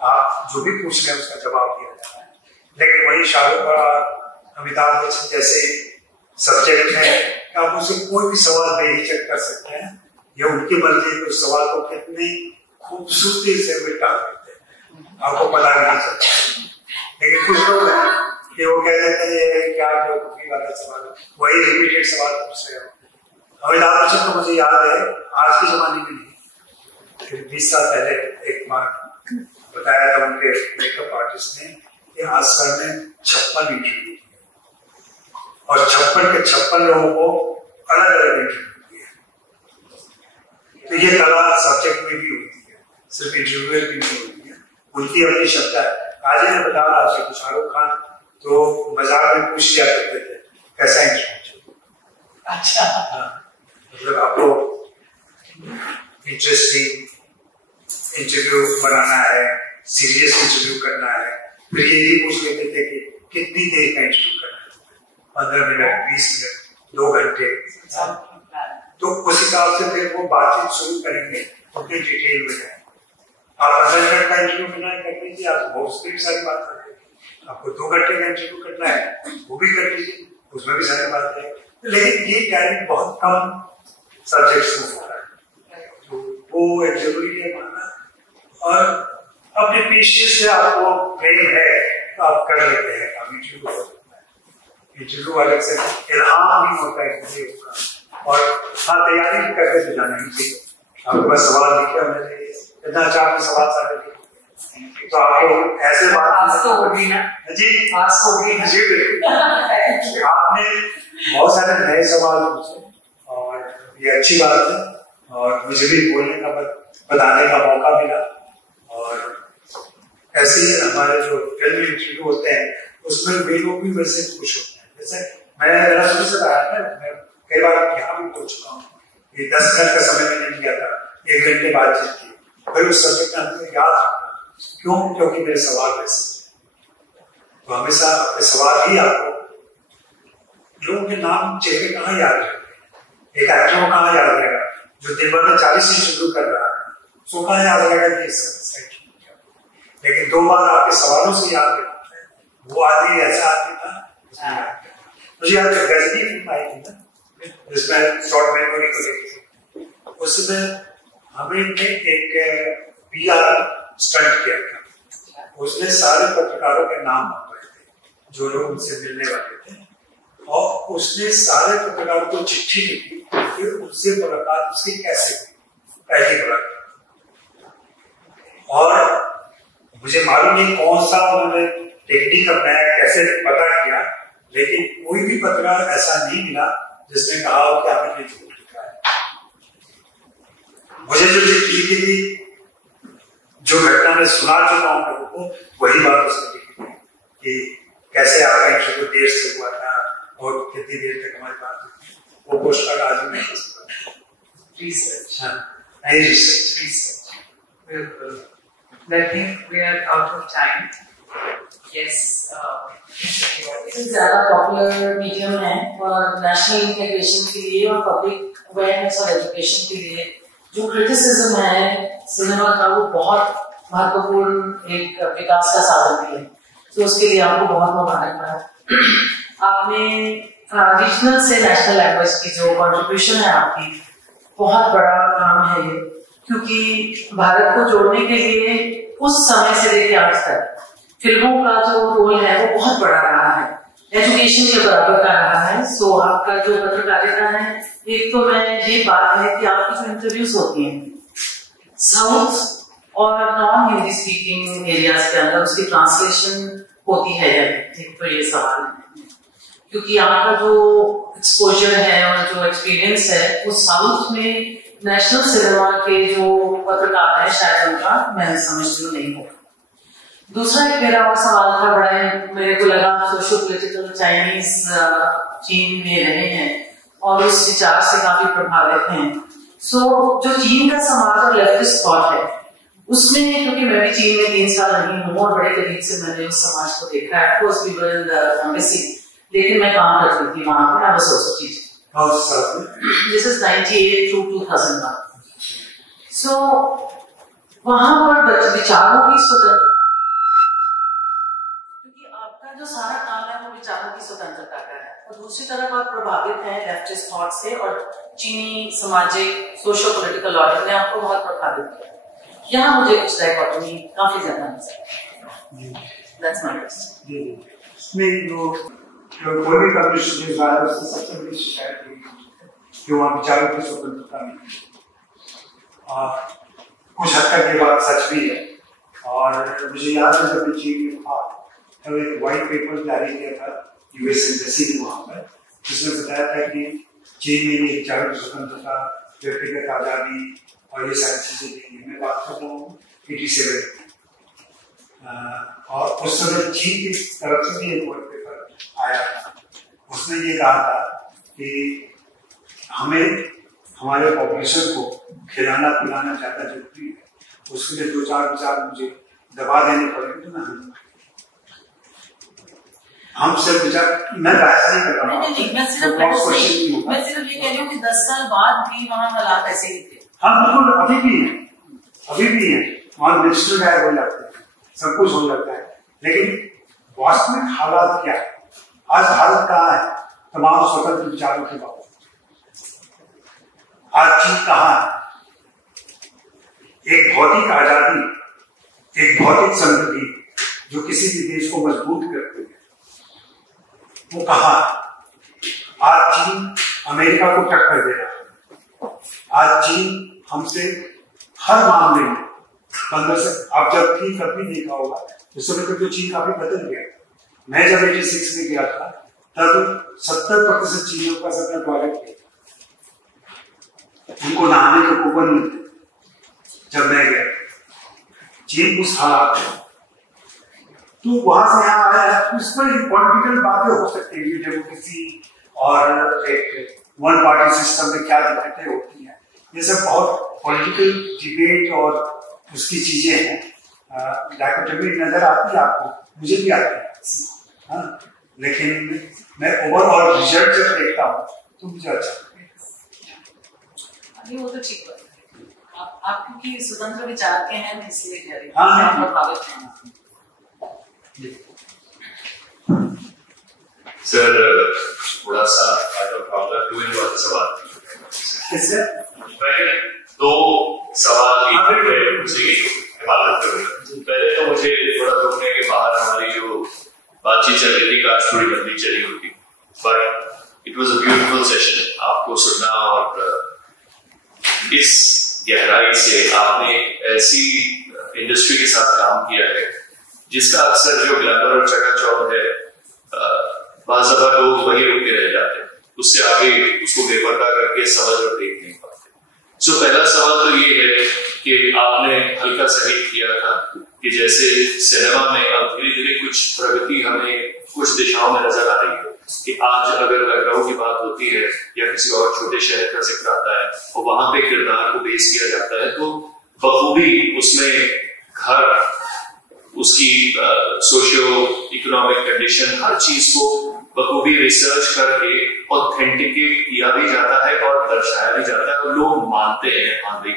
आप जो भी पूछ रहे हैं उसका जवाब दिया जाता है। लेकिन वही शाहरुख और अमिताभ बच्चन जैसे सब्जेक्ट है, आप उसे कोई भी सवाल बेहिचक कर सकते हैं, या उनकी मर्जी है, उस सवाल को कितनी खूबसूरती से वे टाल देते हैं, आपको पता नहीं चलता। लेकिन कुछ लोग हैं कि वो कह देते हैं क्या बेवकूफी वाला सवाल, वही रिपीटेड सवाल पूछ रहे हो। अमिताभ बच्चन को मुझे याद है, आज के जमाने में नहीं, 20 साल पहले एक बार बताया था उनके मेकअप आर्टिस्ट ने कि आज सर ने 56 इंटरव्यू किए और 56 के 56 लोगों को अलग अलग इंटरव्यू किए। तो ये कला सब्जेक्ट में भी होती है, सिर्फ इंटरव्यूअर भी नहीं होती है, उनकी अपनी क्षमता है। आज मैं बता रहा था शाहरुख खान तो मजाक में पूछ लिया करते थे कैसा इंटरव्यू, अच्छा मतलब आपको इंटरेस्टिंग इंटरव्यू बनाना है, सीरियस इंटरव्यू करना है, फिर ये भी पूछ लेते थे कि कितनी देर का इंटरव्यू करना है, 15 मिनट, 20 मिनट, 2 घंटे। तो उस हिसाब से फिर वो बातचीत शुरू करेंगे, उतनी डिटेल में जाए। आप 15 मिनट का इंटरव्यू करना है कर लीजिए, आप बहुत सारी बात कर लीजिए। आपको 2 घंटे का इंटरव्यू करना है वो भी कर लीजिए, उसमें भी सारी बात है। लेकिन ये टाइम बहुत कम सब्जेक्ट्स में हो रहा है, तो वो एक जरूरी है मानना। और अपने पेशे से आपको प्रेम है तो आप कर लेते हैं काम। इंटरव्यू अलग से इल्हाम नहीं होता है किसी का, और हाँ तैयारी भी करके तो जाना ही चाहिए। आपके पास सवाल लिखे होने चाहिए, इतना अच्छा आपने सवाल सारे लिखे तो आपको ऐसे बात तो होगी ना जी, आज तो होगी जी। बिल्कुल, आपने बहुत सारे नए सवाल पूछे और ये अच्छी बात है, और मुझे भी बोलने का बताने का मौका मिला। और ऐसे ही हमारे जो फिल्म इंटरव्यू होते हैं उसमें वे लोग भी वैसे खुश होते हैं। जैसे मैं शुरू से कहा था, मैं कई बार यहाँ भी बोल चुका हूँ कि 10 मिनट का समय मैंने लिया था, 1 घंटे बातचीत की, फिर उस सब्जेक्ट में याद रखना। क्यों? क्योंकि मेरे सवाल वैसे तो हमेशा अपने सवाल ही आपको, लोगों के नाम चेहरे कहाँ याद रहेंगे, एक एक्टर को कहाँ याद रहेगा जो दिन भर में 40 सीन शुरू कर रहा है, उसको कहाँ याद रहेगा कि लेकिन 2 बार आपके सवालों से याद रखना है। वो आदमी ऐसा आदमी था, मुझे याद है गजनी फिल्म आई थी ना जिसमें शॉर्ट मेमोरी को देखी, उसमें हमें एक PR स्टंट किया था। उसने सारे पत्रकारों के नाम बताए थे जो लोग उनसे मिलने वाले थे, और उसने सारे पत्रकारों को चिट्ठी लिखी कि उससे मुलाकात उसकी कैसे हुई पहली बार। और मुझे मालूम नहीं कौन सा उन्होंने टेक्निक अपनाया, कैसे पता किया, लेकिन कोई भी पत्रकार ऐसा नहीं मिला जिसने कहा हो कि आपने ये झूठ लिखा है। मुझे जो चिट्ठी लिखी थी, जो घटना में सुना चुका हूं लोगों को, वही बात उसने लिखी थी कि कैसे आपका इंटरव्यू देर से हुआ था और कितनी देर तक हमारी बात हुई। वो पोस्ट कार्ड आज भी नहीं सकता। Research. Research. Well, I think we are out of time. Yes. ज्यादा पॉपुलर मीडियम है और नेशनल इंटीग्रेशन के लिए और पब्लिक अवेयरनेस और एजुकेशन के लिए जो क्रिटिसिज्म है सिनेमा का, वो बहुत महत्वपूर्ण एक विकास का साधन भी है। तो उसके लिए आपको बहुत मुबारकबाद। आपने रीजनल से नेशनल लैंग्वेज की जो कंट्रीब्यूशन है आपकी, बहुत बड़ा काम है ये, क्योंकि भारत को जोड़ने के लिए उस समय से लेकर आज तक फिल्मों का जो रोल है वो बहुत बड़ा रहा है, एजुकेशन के बराबर का रहा है। सो आपका जो पत्रकारिता है, एक तो मैं ये बात है कि आपकी जो इंटरव्यूज होती हैं साउथ और नॉन हिंदी स्पीकिंग एरियाज के अंदर, उसकी ट्रांसलेशन होती है या नहीं, तो ये सवाल है। क्योंकि आपका जो एक्सपोजर है और जो एक्सपीरियंस है वो साउथ में नेशनल सिनेमा के जो पत्रकार हैं शायद उनका मैं समझती हूँ नहीं होगा। दूसरा एक मेरा और सवाल था, बड़ा मेरे को लगा सोशो पॉलिटिकल चाइनीज चीन में रहे हैं और उस विचार से काफी प्रभावित हैं। सो जो चीन का समाज और लेफ्टिस्ट थॉट है उसमें, क्योंकि मैं भी चीन में 3 साल रही हूँ और बड़े करीब से मैंने उस समाज को देखा है। Of course we were in the embassy, लेकिन मैं काम करती थी वहां पर। I was also teaching. This is 98 through 2001। So वहां पर विचारों की स्वतंत्रता, जो सारा काम है वो विचारों की स्वतंत्रता का है, और दूसरी तरफ आप प्रभावित हैं लेफ्टिस्ट थॉट से, और चीनी सामाजिक सोशो पॉलिटिकल ऑर्डर ने आपको बहुत प्रभावित किया। यहाँ मुझे कुछ डायकोटोमी काफी ज्यादा नजर। That's my question. इसमें जो कोई भी कम्युनिस्ट देश है उसकी सबसे बड़ी शिकायत है कि वहाँ विचारों की स्वतंत्रता नहीं। कुछ हद तक ये बात सच भी है, और मुझे याद है जब चीन में था तब एक व्हाइट पेपर जारी किया था यूएस एम्बेसी ने वहां पर, जिसमें बताया था कि चीन में विचारों की स्वतंत्रता, व्यक्तिगत आजादी और ये सारी चीजें देंगे। मैं बात कर रहा हूँ 87 और उस समय चीन की तरफ से भी एक व्हाइट पेपर आया था। उसने ये कहा था कि हमें हमारे पॉपुलेशन को खिलाना पिलाना ज्यादा जरूरी है, उसके लिए 2-4 विचार मुझे दबा देने पड़ेंगे तो मैं हम सिर्फ विचार, मैं बहस नहीं कर रहा हूँ, मैं सिर्फ ये कह रही हूँ कि 10 साल बाद भी वहाँ हालात ऐसे ही थे। हाँ बिल्कुल, अभी भी है वहाँ मिनिस्टर गायब हो जाते हैं, सब कुछ हो जाता है, लेकिन वास्तविक हालात क्या है? आज भारत कहाँ है तमाम स्वतंत्र विचारों के बाद? आज चीन कहाँ है? एक भौतिक आजादी, एक भौतिक समृद्धि जो किसी भी देश को मजबूत करती है, वो कहाँ? आज चीन अमेरिका को टक्कर दे रहा है। आज चीन हमसे हर मामले में 15 से, आप जब भी कभी देखा होगा उस समय तक तो चीन काफी बदल गया। मैं जब 86 में गया था तब 70% चीनियों के पास अपना टॉयलेट किया, उनको नहाने के कूपन मिलते जब मैं गया। चीन उस हालात में, तो वहां से यहाँ आया, उस पर पॉलिटिकल बातें हो सकती है, डेमोक्रेसी और एक वन पार्टी सिस्टम में क्या दिक्कतें होती हैं, ये सब बहुत पॉलिटिकल डिबेट और उसकी चीजें हैं, डायकोटमी नजर आती है आपको, मुझे भी आती है, हाँ, लेकिन मैं ओवरऑल रिजल्ट जब देखता हूँ तो मुझे अच्छा लगता है। नहीं, वो तो ठीक बात है। आप क्योंकि स्वतंत्र विचार के हैं इसलिए कह रही हूँ। हाँ, प्रभावित हैं। सर थोड़ा सा टू इन वन सवाल दो सवाल मुझे इबादत करूंगा। पहले तो मुझे थोड़ा रोकने के बाहर हमारी जो बातचीत चल रही थी काश थोड़ी लंबी चली होती, but it was a beautiful session. आपको सुनना और इस गहराई से आपने ऐसी इंडस्ट्री के साथ काम किया है जिसका अक्सर जो ग्लैमर और चकाचौंध है बाज़ दफा लोग वही रुक के रह जाते हैं, उससे आगे उसको बेपर्दा करके समझ और देख नहीं पाते। सो पहला सवाल तो ये है कि आपने हल्का सा हिट किया था कि जैसे सिनेमा में अब धीरे धीरे कुछ प्रगति हमें कुछ दिशाओं में नजर आ रही है कि आज अगर लखनऊ की बात होती है या किसी और छोटे शहर का जिक्र आता है और वहां पे किरदार को पेश किया जाता है तो बखूबी उसमें घर, उसकी सोशियो इकोनॉमिक कंडीशन, हर चीज को बखूबी रिसर्च करके ऑथेंटिकेट किया भी जाता है और दर्शाया भी जाता है और लोग मानते हैं हाँ भाई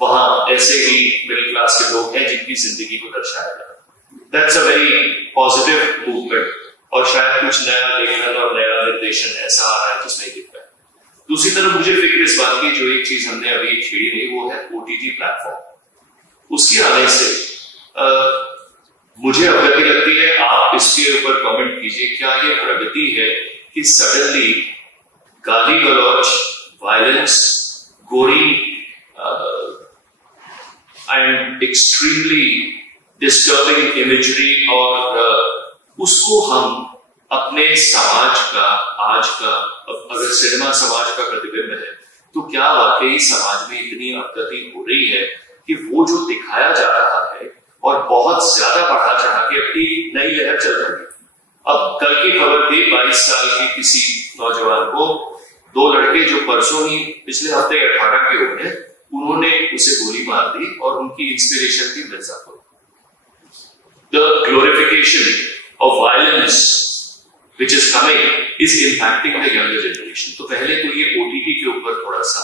वहां ऐसे ही मिडिल क्लास के लोग हैं जिनकी जिंदगी को दर्शाया जाता है। That's a very positive movement और शायद कुछ नया लेखन और नया निर्देशन ऐसा आ रहा है जिसमें दिखता है। दूसरी तरफ मुझे फिक्र इस बात की, जो एक चीज हमने अभी छेड़ी नहीं वो है OTT प्लेटफॉर्म। उसके आने से मुझे अवगति लगती है, आप इसके ऊपर कमेंट कीजिए, क्या ये प्रगति है कि सडनली गाली गलौज, वायलेंस, गोरी एंड एक्सट्रीमली डिस्टर्बिंग इमेजरी और उसको हम अपने समाज का, आज का, अगर सिनेमा समाज का प्रतिबिंब है तो क्या वाकई समाज में इतनी अवगति हो रही है कि वो जो दिखाया जा रहा है और बहुत ज्यादा बढ़ा चढ़ा के अपनी नई लहर चल रही है। अब कल की खबर थी 22 साल के किसी नौजवान को 2 लड़के जो परसों ही पिछले हफ्ते 18 के हो गए, उन्होंने उसे गोली मार दी और उनकी इंस्पिरेशन थी Mirzapur. The glorification of violence which is coming is impacting the younger generation। तो पहले तो ये OTT के ऊपर थोड़ा सा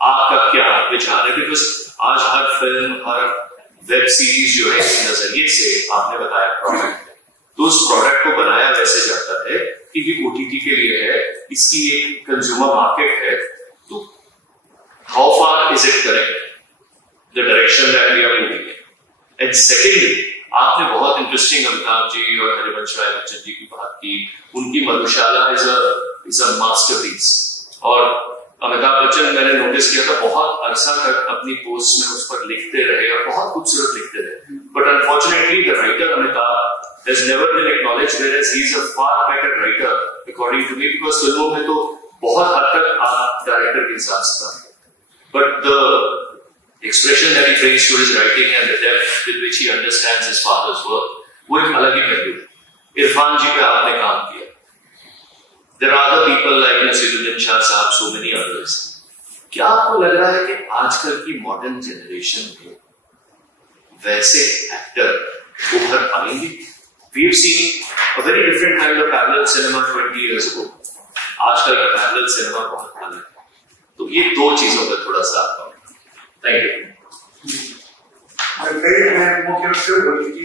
आपका क्या विचार है, बिकॉज आज हर फिल्म, हर वेब सीरीज जो है इस नजरिए से आपने बताया प्रोडक्ट है, तो उस प्रोडक्ट को बनाया वैसे जाता है कि ये OTT के लिए है, इसकी एक कंज्यूमर मार्केट है, तो how far is it correct the direction that we are moving in? And secondly, आपने बहुत इंटरेस्टिंग अमिताभ जी और हरिवंश राय बच्चन जी की बात की, उनकी मधुशाला इज अ मास्टरपीस। और अमिताभ बच्चन मैंने नोटिस किया था बहुत अरसा तक अपनी पोस्ट में उस पर लिखते रहे और बहुत खूबसूरत लिखते रहे, but unfortunately the writer Amitabh has never been acknowledged, whereas he is a far better writer according to me, because फिल्मों में तो बहुत हद तक आप डायरेक्टर के साथ काम करते हैं, but the expression that he brings to his writing and the depth with which he understands his father's work, वो एक अलग ही पहलू है। इरफान जी पे आपने काम किया, there are other people like Nasiruddin Shah साहब, so many others। क्या आपको लग रहा है कि आजकल की मॉडर्न जनरेशन में वैसे एक्टर उभर पाएंगे? We've seen a very different kind of parallel cinema 20 years ago। आजकल का parallel cinema बहुत अलग है। तो ये 2 चीजों पर थोड़ा सा थैंक यू। मैं मुख्य रूप से OTT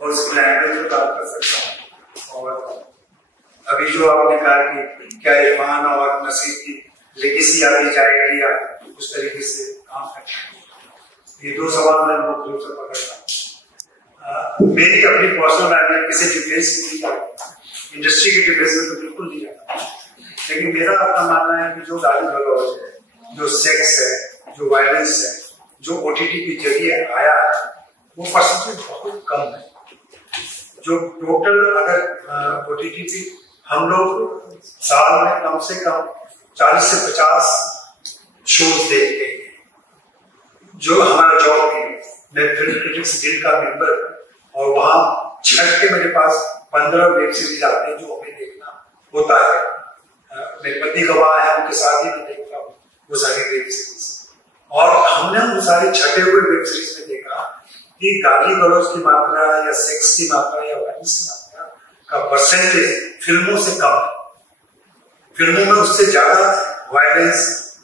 और उसकी लैंग्वेज में बात कर सकता हूँ। और अभी जो आपने कहा कि क्या इरफान और नसीब की लेगेसी आगे जाएगी या उस तरीके से काम करेंगे, ये 2 सवाल मैं मुख्य रूप से पकड़ता हूँ। मेरी अपनी पर्सनल लाइफ किसी डिफेंस की इंडस्ट्री के डिफेंस में तो बिल्कुल नहीं जाता, लेकिन मेरा अपना मानना है कि जो गाली गलौज है, जो सेक्स है, जो वायलेंस है, जो OTT के जरिए आया है, वो परसेंटेज बहुत कम है। जो टोटल अगर OTT पे हम लोग साल में कम से कम 40 से 50 शोज देखते हैं, जो हमारा जॉब है, मैं फिल्म क्रिटिक्स गिल्ड का मेंबर, और वहां छठ के मेरे पास 15 वेब सीरीज आते हैं जो हमें देखना होता है। मेरे पति गवाह है, उनके साथ ही मैं देखता हूँ वो सारी वेब सीरीज, और हमने उन सारे छठे हुए वेब सीरीज में कि गाली गलौज की मात्रा या सेक्स की मात्रा या वायलेंस की मात्रा का परसेंटेज फिल्मों से कम है। फिल्मों में उससे ज्यादा वायलेंस,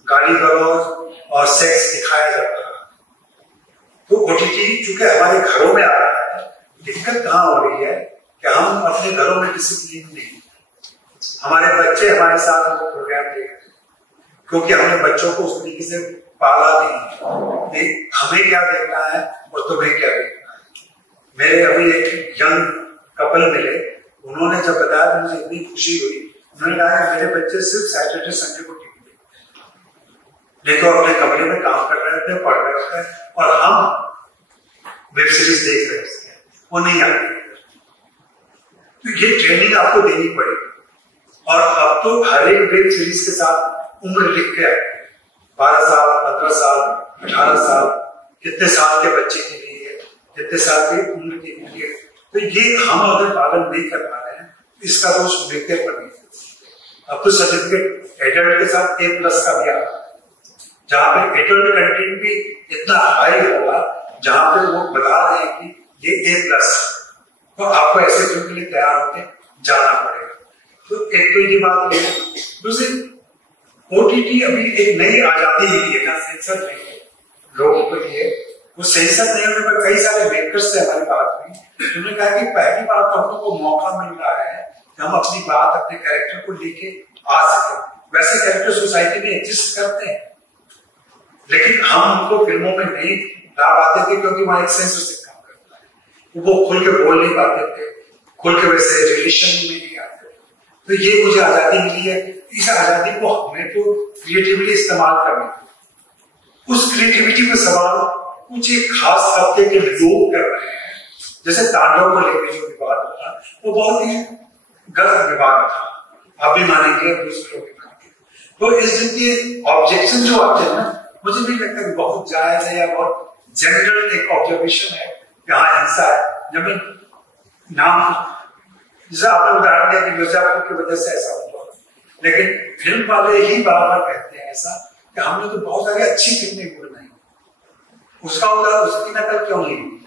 गाली गलौज और सेक्स दिखाया जाता है। तो ओटीटी चूंकि हमारे घरों में आ रहा है, दिक्कत कहाँ हो रही है कि हम अपने घरों में डिसिप्लिन नहीं, हमारे बच्चे हमारे साथ वो प्रोग्राम देख रहे हैं क्योंकि हमने बच्चों को उस तरीके से पाला नहीं हमें क्या देखना है और तुम्हें क्या देखना है। मेरे अभी एक यंग कपल मिले, उन्होंने जब बताया तो मुझे इतनी खुशी हुई। उन्होंने कहा कि मेरे बच्चे सिर्फ सैटरडे संडे को टीवी देखते, नहीं तो अपने कमरे में काम कर रहे थे, पढ़ रहे थे, और हम वेब सीरीज देख रहे थे, वो नहीं आती। तो ये ट्रेनिंग आपको देनी पड़ेगी। और अब तो हर एक वेब सीरीज के साथ उम्र लिख के आए, 12 साल, 15 साल, 18 साल, कितने साल के बच्चे के लिए, कितने साल की उम्र के लिए। तो ये हम अगर पालन नहीं कर पा रहे हैं, इसका दोष व्यक्ति पर नहीं है। अब तो सर्टिफिकेट एडल्ट के साथ A+ का भी आ रहा है, जहां पे एडल्ट कंटेंट भी इतना हाई होगा, जहां पे वो बता रहे हैं कि ये A+, तो आपको ऐसे फिल्म के लिए तैयार होकर जाना पड़ेगा। तो एक तो ये बात है। दूसरी, ओटीटी अभी एक नई आजादी ही है, जहां सेंसर नहीं है लोगों के लिए। वो सेंसर नहीं होने पर कई सारे मेकर्स से हमारी बात हुई, उन्होंने कहा कि पहली बार तो हम लोग को मौका मिल रहा है कि हम अपनी बात, अपने कैरेक्टर को लेके आ सके। वैसे कैरेक्टर सोसाइटी में एग्जिस्ट करते हैं, लेकिन हम उनको फिल्मों में नहीं ला पाते थे क्योंकि वहां एक सेंसर से काम करता है। वो खुल के बोल नहीं पाते थे, खुल के वैसे रिलेशन में नहीं आते। तो ये मुझे आजादी मिली है, इस आजादी को हमें तो क्रिएटिवली इस्तेमाल करना है। उस क्रिएटिविटी में सवाल कुछ एक खास तबके के लोग कर रहे हैं। जैसे तांडव को लेकर जो विवाद था, वो बहुत ही गलत विवाद था, आप भी मानेंगे, दूसरे लोग भी मानेंगे। तो इस दिन के ऑब्जेक्शन जो आते हैं ना, मुझे नहीं लगता कि बहुत जायज है या बहुत जनरल एक ऑब्जर्वेशन है कि हाँ हिंसा है। जब मैं नाम, जैसे आपने उदाहरण दिया कि मिर्जापुर की वजह से ऐसा हुआ, लेकिन फिल्म वाले ही बार बार कहते हैं ऐसा कि हमने तो बहुत सारी अच्छी फिल्में बनाई, उसका उसकी नकल क्यों नहीं हुई?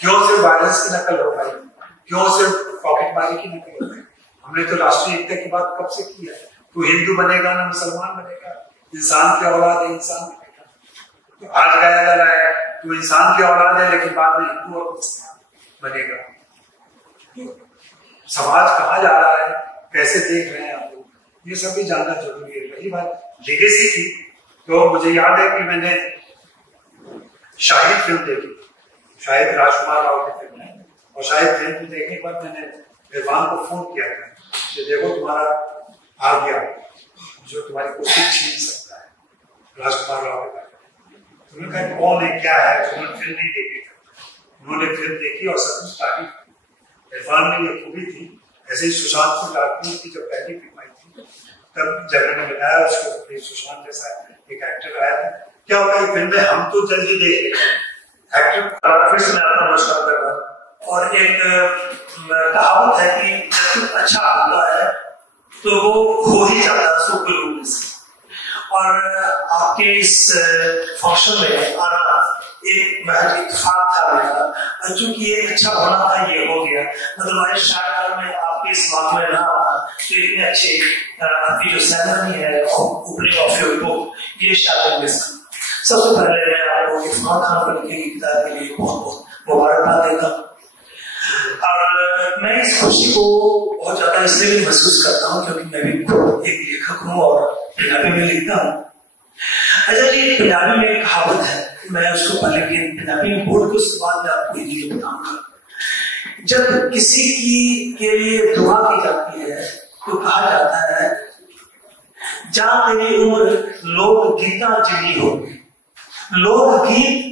क्यों सिर्फ वायलेंस की नकल हो पाई? क्यों सिर्फ पॉकेटमारी की नकल हो पाई? हमने तो राष्ट्रीय एकता की बात कब से की है? तू हिंदू बनेगा ना मुसलमान बनेगा, इंसान की औलाद है, इंसान बनेगा। तो आज गाया जा रहा है तू इंसान की औलाद है, लेकिन बाद में हिंदू और मुसलमान बनेगा। समाज कहाँ जा रहा है, कैसे देख रहे हैं आप लोग, ये सब भी जानना जरूरी है। रही बात लेगेसी की, तो मुझे याद है कि मैंने शाहिद फिल्म देखी, शाहिद राजकुमार राव की फिल्म है, और शाहिद फिल्म देखने के बाद मैंने इरफान को फोन किया था कि देखो तुम्हारा आ गया जो तुम्हारी कुर्सी छीन सकता है, राजकुमार राव के बारे में। उन्होंने कहा कौन है, क्या है? उन्होंने फिल्म नहीं देखी, उन्होंने फिल्म देखी और सब कुछ तारीफ। इरफान में ये खूबी थी, ऐसे ही सुशांत सिंह राजपूत की जब पहली फिल्म आई थी, तब जब मैंने बताया उसको सुशांत जैसा एक एक्टर आया था, क्या होता है फिल्म में हम तो जल्दी देख लेते हैं एक्टर। फिर से मैं अपना नमस्कार कर रहा हूँ। और एक कहावत है कि जब कुछ अच्छा होता है तो वो हो ही जाता है सुपर रूप से। और आपके इस फंक्शन में आना एक महज इत्तेफाक था मेरा, चूंकि ये अच्छा होना था, ये हो गया। अदरवाइज शायद मैं आपके इस बात में ना तो इतने अच्छे आपकी जो सेरेमनी है ओपनिंग ऑफ योर बुक, ये शायद मिस। सबसे पहले मैं आपको इरफान खान को लिखी किताब के लिए बहुत बहुत मुबारकबाद देता हूँ। और मैं इस खुशी को बहुत ज्यादा इसलिए भी महसूस करता हूँ क्योंकि मैं भी एक लेखक हूँ और पंजाबी में लिखता हूँ। अच्छा जी, पंजाबी में एक कहावत है, मैं उसको पहले पंजाबी में बोल के उसके बाद मैं आपको हिंदी में बताऊंगा। जब किसी की के लिए दुआ की जाती है तो कहा जाता है जा तेरी उम्र लोक गीता जिली होगी। लोकगीत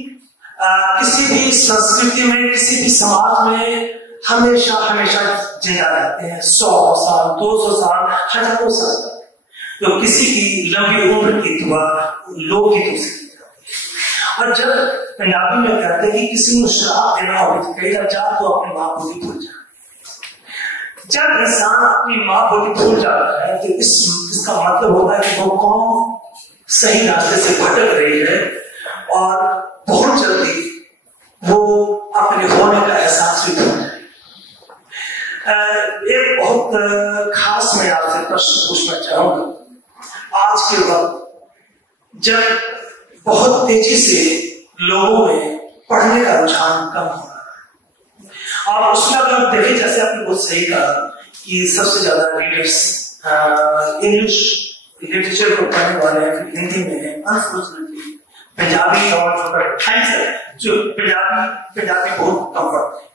किसी भी संस्कृति में, किसी भी समाज में हमेशा हमेशा जिंदा रहते हैं, 100 साल, 200 साल, हजारों साल। तो किसी की लंबी उम्र की दुआ लोकगीत से की जाती है। और जब पंजाबी में कहते हैं कि किसी को श्राप देना हो तो कही जा तो अपनी माँ बोली भूल जा। जब इंसान अपनी माँ बोली भूल जाता है तो इसका मतलब होता है कि वो कौम सही रास्ते से भटक रही है और बहुत जल्दी वो अपने होने का एहसास भी करते हैं। एक बहुत खास मैं आपसे प्रश्न पूछना चाहूंगा। आज के वक्त जब बहुत तेजी से लोगों में पढ़ने का रुझान कम हो रहा है, और उसमें अगर देखें, जैसे आपने बहुत सही कहा कि सबसे ज्यादा रीडर्स इंग्लिश लिटरेचर को पढ़ने वाले हिंदी में अनफॉर्चुनेटली पंजाबी और जो पंजाबी बहुत कम पढ़ते हैं,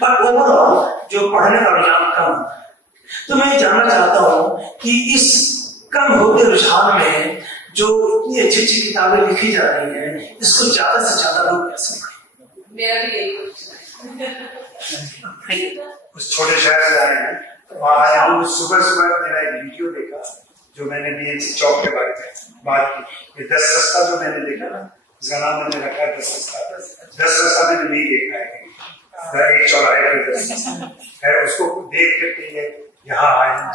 बट ओवरऑल जो पढ़ने का रुझान कम है। तो मैं जानना चाहता हूँ कि इस कम होते रुझान में जो इतनी अच्छी अच्छी किताबें लिखी जा रही हैं, इसको ज्यादा से ज्यादा लोग कैसे पढ़ें? मेरा भी यही क्वेश्चन है। उस छोटे शहर से आए हैं, तो आज हम सुबह सुबह मेरा एक वीडियो देखा जो मैंने बीएनसी चौक के बारे में बात की। ये 10 रास्ता जो मैंने देखा ना, इसका नाम मैंने रखा है 10 रास्ता। 10 रास्ता मैंने नहीं देखा है, एक चौराहे पे 10 रास्ता है। उसको देख करके ये यहाँ आए हैं,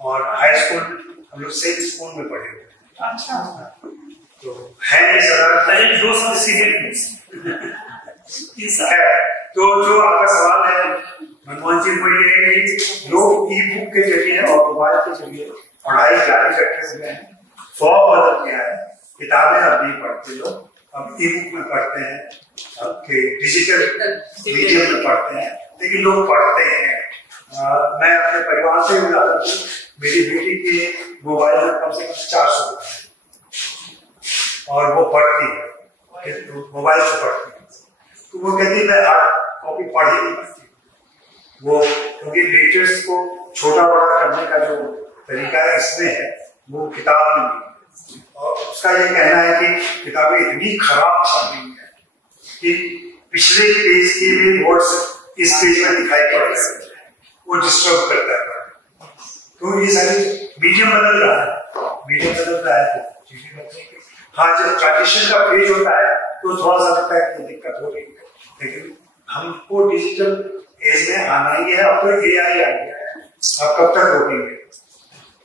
और हाई स्कूल हम लोग सेम स्कूल में पढ़े हुए। अच्छा, तो है नहीं 2 साल सीनियर। तो जो आपका सवाल है मनमोहन जी, वो ये है कि लोग ई बुक के जरिए और मोबाइल के जरिए पढ़ाई जारी रखे हुए हैं। फॉर्म बदल गया है, किताबें अब नहीं पढ़ते लोग, अब ई बुक में पढ़ते हैं, आपके डिजिटल मीडियम में पढ़ते हैं, लेकिन लोग पढ़ते हैं। मैं अपने परिवार से उदाहरण दूं, मेरी बेटी के मोबाइल में कम से कम 400 और वो पढ़ती है, मोबाइल से पढ़ती है। तो वो कहती है मैं हार्ड कॉपी पढ़ ही नहीं पाती वो, क्योंकि लेक्चर्स को छोटा बड़ा करने का जो तरीका है इसमें है, वो किताब में नहीं। और उसका ये कहना है कि किताबें इतनी खराब छपी हुई है कि पिछले पेज के भी वर्ड्स इस पेज में दिखाई पड़ रहे हैं, वो डिस्टर्ब करता है। तो ये सारी मीडियम बदल रहा है, तो चीजें बदलेंगी। हाँ, जब ट्रांजिशन का पेज होता है तो थोड़ा सा लगता है कि दिक्कत हो रही है, लेकिन हमको डिजिटल एज में आना ही है। अब तो AI आ गया है, अब कब तक रोकेंगे?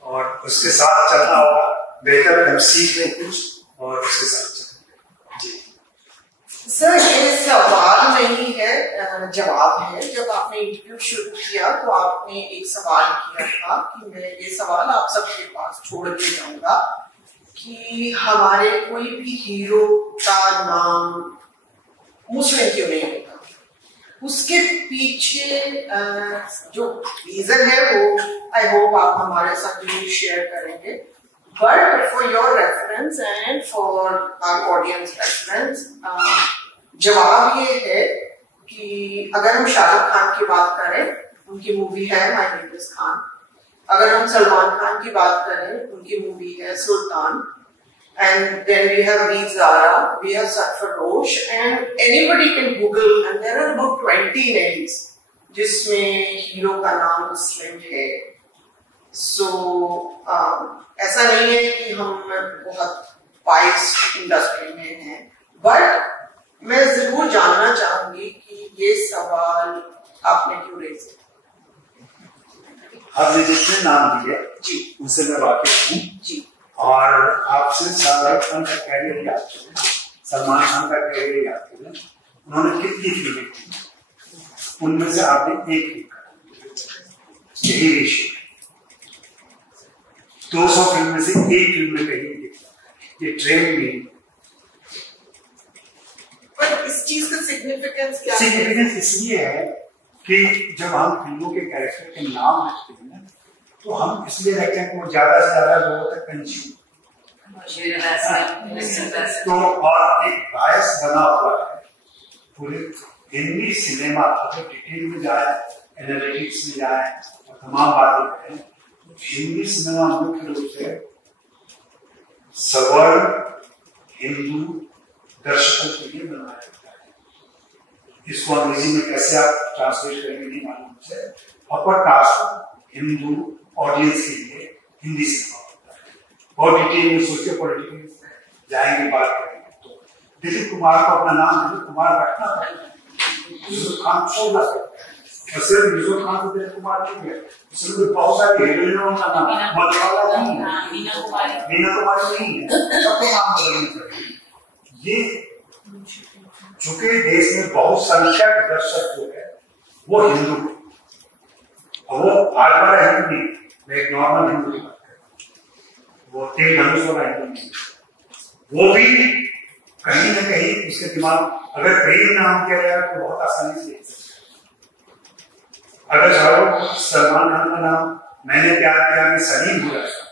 और उसके साथ चलना होगा, बेहतर हम सीख लें कुछ और उसके साथ चलें। जी सर, ये सवाल नहीं है, जवाब है। जब आपने इंटरव्यू शुरू किया तो आपने एक सवाल किया था कि मैं ये सवाल आप सबके पास छोड़ के जाऊंगा कि हमारे कोई भी हीरो का नाम मुस्लिम क्यों नहीं होता। उसके पीछे जो रीजन है वो आई होप आप हमारे साथ जरूर शेयर करेंगे, but for your reference and for our audience reference, जवाब ये है कि अगर हम शाहरुख खान की बात करें, उनकी मूवी है माय नेम इज खान। अगर हम सलमान खान की बात करें, उनकी मूवी है सुल्तान। And then we have Veer Zara, we have Sarfarosh, and anybody can Google, and there are about 20 names जिसमें हीरो का नाम मुस्लिम है। So ऐसा नहीं है कि हम बहुत बाइस इंडस्ट्री में हैं, बट मैं जरूर जानना चाहूंगी कि ये सवाल आपने क्यों रेज किया। आपने जितने नाम दिए जी उनसे मैं वाकिफ हूँ जी, और आपसे शाहरुख खान का कैरियर याद करें, सलमान खान का कैरियर याद करें, उन्होंने कितनी फिल्में की, उनमें से आपने एक लिखा, यही रेशियो 200 फिल्म में से एक फिल्म में कहीं लिखा, ये ट्रेंड नहीं। पर इस चीज का सिग्निफिकेंस क्या है? सिग्निफिकेंस इसलिए है कि जब हम फिल्मों के कैरेक्टर के नाम रखते हैं ना, तो हम इसलिए रखते हैं कि वो ज्यादा से ज्यादा लोगों तक कंज्यूम, तो और एक बायस बना हुआ है पूरे हिंदी सिनेमा। तो डिटेल में जाए, एनालिटिक्स में जाए और तमाम बातें करें, हिंदी सिनेमा मुख्य रूप से सवर्ण हिंदू दर्शकों के लिए बनाया जाता है। इसको अंग्रेजी में कैसे आप ट्रांसलेट करेंगे नहीं मालूम मुझे। अपर कास्ट हिंदू ऑडियंस के लिए हिंदी सिनेमा होता है। और डिटेल में सोचिए, पॉलिटिकल जाएंगे, बात करेंगे। तो दिलीप कुमार को अपना नाम दिलीप कुमार रखना पड़ेगा, यूसुफ खान छोड़ना सकता है, और सिर्फ यूसुफ खान को दिलीप कुमार नहीं है, उसमें बहुत सारी हीरोइनों का नाम मधुबाला नहीं है, मीना कुमारी नहीं है, सबको नाम बदलना चाहिए। ये चूंकि देश में बहुसंख्यक दर्शक जो है वो हिंदू है, और वो आलवारा हिंदू नहीं, मैं एक नॉर्मल हिंदू की बात कर रहा हूँ, वो तीन धनुष वाला हिंदू नहीं, वो भी कहीं ना कहीं उसके दिमाग अगर प्रेम नाम किया जाए तो बहुत आसानी से अगर शाहरुख सलमान खान का नाम मैंने प्यार किया में सलीम हो जाता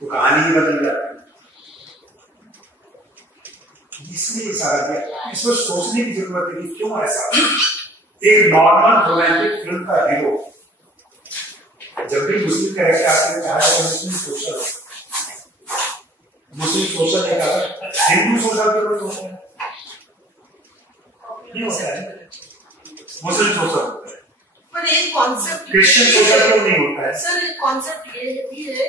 तो कहानी ही बदल जाती। इसलिए इशारा किया, इस पर सोचने की जरूरत है कि क्यों ऐसा। एक नॉर्मल रोमांटिक फिल्म का हीरो जब भी मुस्लिम कैरेक्टर आते हैं चाहे मुस्लिम सोशल हिंदू सोशल के लोग होते हैं, नहीं होता है, मुस्लिम सोशल होता है, पर एक कॉन्सेप्ट क्रिश्चियन सोशल क्यों नहीं होता है? सर एक कॉन्सेप्ट ये भी है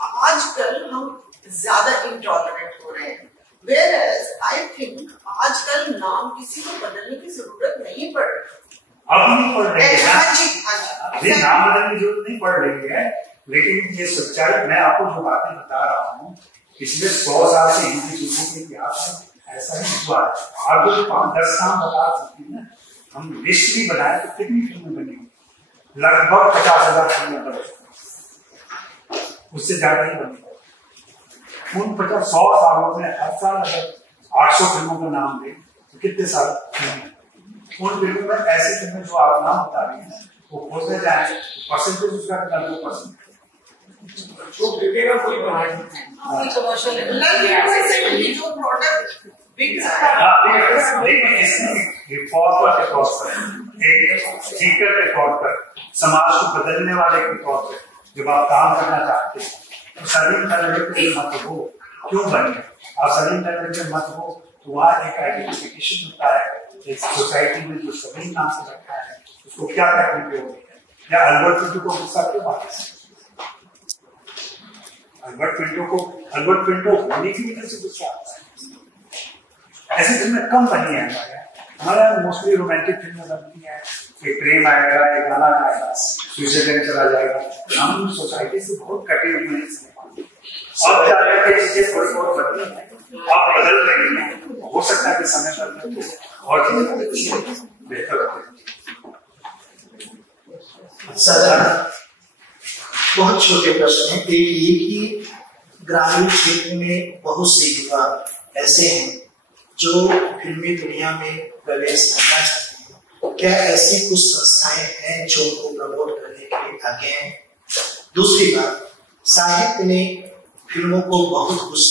आजकल हम ज्यादा इंटॉलरेंट हो रहे हैं, whereas I think आजकल नाम किसी को बदलने की जरूरत नहीं पड़ रही। अब नहीं पड़ रही है, हाँ जी, नाम बदलने की जरूरत नहीं पड़ रही है, लेकिन ये सच्चाई मैं आपको जो बातें बता रहा हूँ पिछले 100 साल से हिंदी फिल्मों के इतिहास में ऐसा ही हुआ है। आप जो 5-10 नाम बता सकते हैं ना, हम लिस्ट भी बनाए तो कितनी फिल्में बनी, लगभग 50,000 फिल्में बनी, उससे ज्यादा ही बनी। उन 100 सालों में हर साल अगर 800 फिल्मों का नाम दे तो कितने साल उन फिल्मों में ऐसी फिल्में जो आप नाम बता रही हैं वो खोजने जाए परसेंटेज उसका कितना 2% जो बिकेगा कोई बनाएगा जो प्रोडक्ट समाज को बदलने वाले के तौर पर जब आप काम करना चाहते हैं तो सलीम तनवीर मत हो क्यों बने, आप सलीम तनवीर मत हो तो वहाँ एक आइडेंटिफिकेशन होता है एक सोसाइटी में जो सलीम नाम से रखा है उसको क्या तकलीफें होती है, या अल्बर्ट पिंटो को गुस्सा क्यों आता है, अल्बर्ट पिंटो होने की वजह से गुस्सा आता है। ऐसी फिल्में कम बनी है हमारे यहाँ मोस्टली रोमांटिक फिल्में बनती हैं, एक प्रेम आएगा, एक गाना आएगा, स्विट्जरलैंड चला जाएगा, हम सोसाइटी से बहुत कटे हुए हैं। अब जाकर के चीजें थोड़ी बहुत बदली हैं, अब बदल रही हैं, हो सकता है कि समय पर और चीजें बेहतर हो। बहुत छोटे प्रश्न हैं। एक ये कि ग्रामीण क्षेत्र में बहुत से युवा ऐसे हैं जो फिल्मी दुनिया में प्रवेश करना चाहते हैं, क्या ऐसी कुछ संस्थाएं हैं जो उनको प्रमोट करने के लिए आगे हैं? दूसरी बात, साहित्य ने फिल्मों को बहुत कुछ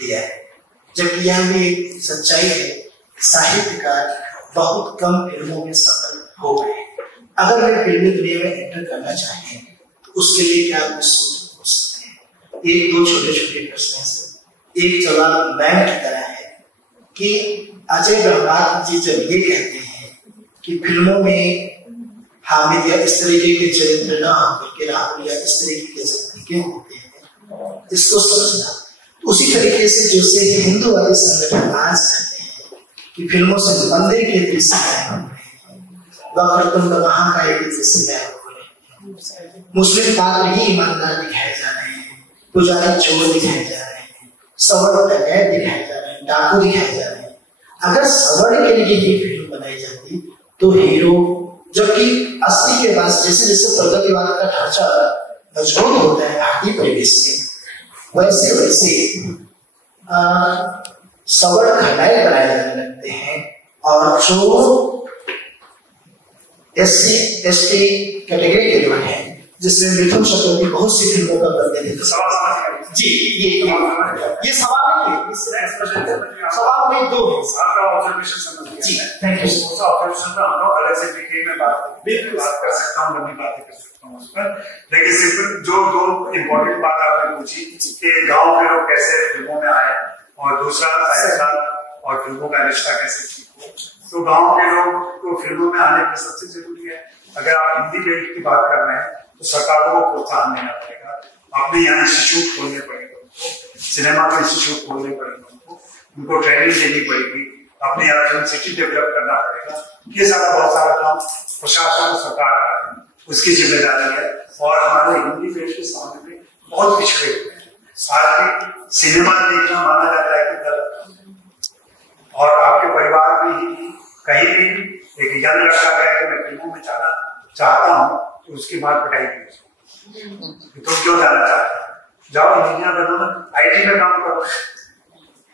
दिया है, जबकि यह भी एक सच्चाई है साहित्यकार बहुत कम फिल्मों में सफल हो गए। अगर वे फिल्मी दुनिया में एंटर करना चाहें तो उसके लिए क्या कुछ हो सकते हैं? एक दो छोटे छोटे प्रश्न हैं। एक जवाब मैम की तरह है कि अजय ब्रह्माद जी जब ये कहते हैं कि फिल्मों में हामिद या इस तरीके के चरित्र न होकर के राहुल या इस तरीके के चरित्र क्यों होते हैं, इसको समझना। उसी तरीके से जैसे हिंदूवादी संगठन आज कहते हैं कि फिल्मों से मंदिर के दृश्य गायब हो रहे हैं, वक्रतुंड महाकाय के दृश्य गायब हो रहे हैं, मुस्लिम पात्र ही ईमानदार दिखाए जा रहे हैं, पुजारी चोर दिखाए जा रहे हैं, सवर्ण डकैत दिखाए जा रहे हैं, डाकू दिखाए जा रहे हैं। अगर सवर्ण के लिए ये फिल्म बनाई जाती तो हीरो, जबकि असली के पास जैसे जैसे प्रगतिवाद का ढांचा मजबूत होता है भारतीय परिवेश में, वैसे वैसे सवर्ण खंडाएं बनाए जाने लगते हैं और जो SC/ST कैटेगरी के लोग हैं जिसमें मिथुन चक्रवर्ती बहुत सी फिल्मों का प्रतिनिधित्व जी ये सवाल नहीं है, सवाल में दो है आपका ऑब्जर्वेशन समझ जी थैंक यू। उस ऑब्जर्वेशन पर हम लोग अलग से डिटेल में बिल्कुल बात कर सकता हूँ, लंबी बातें कर सकता हूँ उस पर, लेकिन सिर्फ जो दो इम्पोर्टेंट बात आपने पूछी कि गाँव के लोग कैसे फिल्मों में आए और दूसरा साहित्यकार और फिल्मों का रिश्ता कैसे ठीक हो, तो गाँव के लोग को फिल्मों में आने की सबसे जरूरी है। अगर आप हिंदी बेल्ट की बात कर रहे हैं तो सरकारों को प्रोत्साहन देना पड़ेगा, अपने यहाँ इंस्टीट्यूट खोलने पड़ेगा, उनको सिनेमा के इंस्टीट्यूट खोलने पड़ेगा, उनको ट्रेनिंग देनी पड़ेगी, अपने यहाँ फिल्म सिटी डेवलप करना पड़ेगा। ये सारा बहुत सारा काम प्रशासन और सरकार का है, उसकी जिम्मेदारी है। और हमारे हिंदी बेल्ट के सामने में बहुत पिछड़े हुए हैं। आज भी सिनेमा देखना माना जाता है कि गलत, और आपके परिवार में ही कहीं भी एक यंग लड़का कहे कि मैं फिल्मों में जाना चाहता हूँ तो उसकी मार पिटाई की, तुम क्यों जाना चाहते हो, जाओ इंजीनियर बनो ना, IT में काम करो,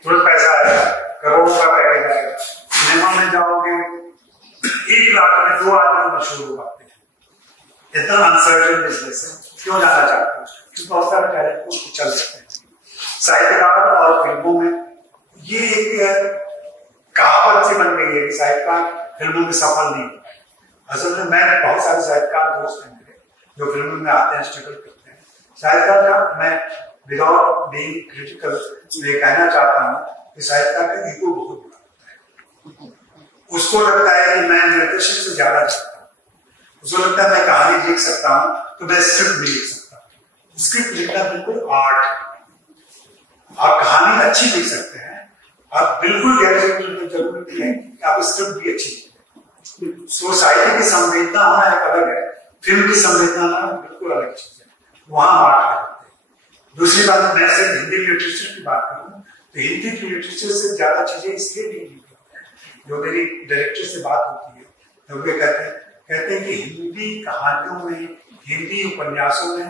तुरंत पैसा आएगा, करोड़ों का पैकेज आएगा। सिनेमा में जाओगे 1 लाख में 2 आदमी मशहूर हो पाते हैं, इतना अनसर्टेन बिजनेस है, क्यों जाना चाहते हो? बहुत सारे टैलेंट को चल सकते हैं। साहित्यकार और फिल्मों में ये एक कहावत सी बन गई है कि साहित्यकार फिल्मों में सफल नहीं होता है। असल में मैं बहुत सारे साहित्यकार दोस्त हैं मेरे जो फिल्मों में आते हैं, स्ट्रगल करते हैं। साहित्यकार का मैं विदाउट बीइंग क्रिटिकल ये कहना चाहता हूँ कि साहित्यकार का ईगो बहुत बड़ा होता है। उसको लगता है कि मैं निर्देशक से ज्यादा चाहता हूँ, उसको लगता है मैं कहानी लिख सकता हूँ तो मैं स्क्रिप्ट भी लिख सकता हूँ। स्क्रिप्ट लिखना बिल्कुल आर्ट है, आप कहानी अच्छी लिख सकते हैं, आप बिल्कुल जरूरी है कि आप स्क्रिप्ट भी अच्छी लिखें। साहित्य की संवेदना होना एक अलग है, फिल्म की संवेदना होना बिल्कुल अलग चीज है, वहां मार्क लगते हैं। दूसरी बात, मैं सिर्फ हिंदी लिटरेचर की बात करूं तो हिंदी लिटरेचर से ज्यादा चीजें इसलिए नहीं लिखी है। जो मेरी डायरेक्टर से बात होती है तो वे कहते हैं कि हिंदी कहानियों में, हिंदी उपन्यासों में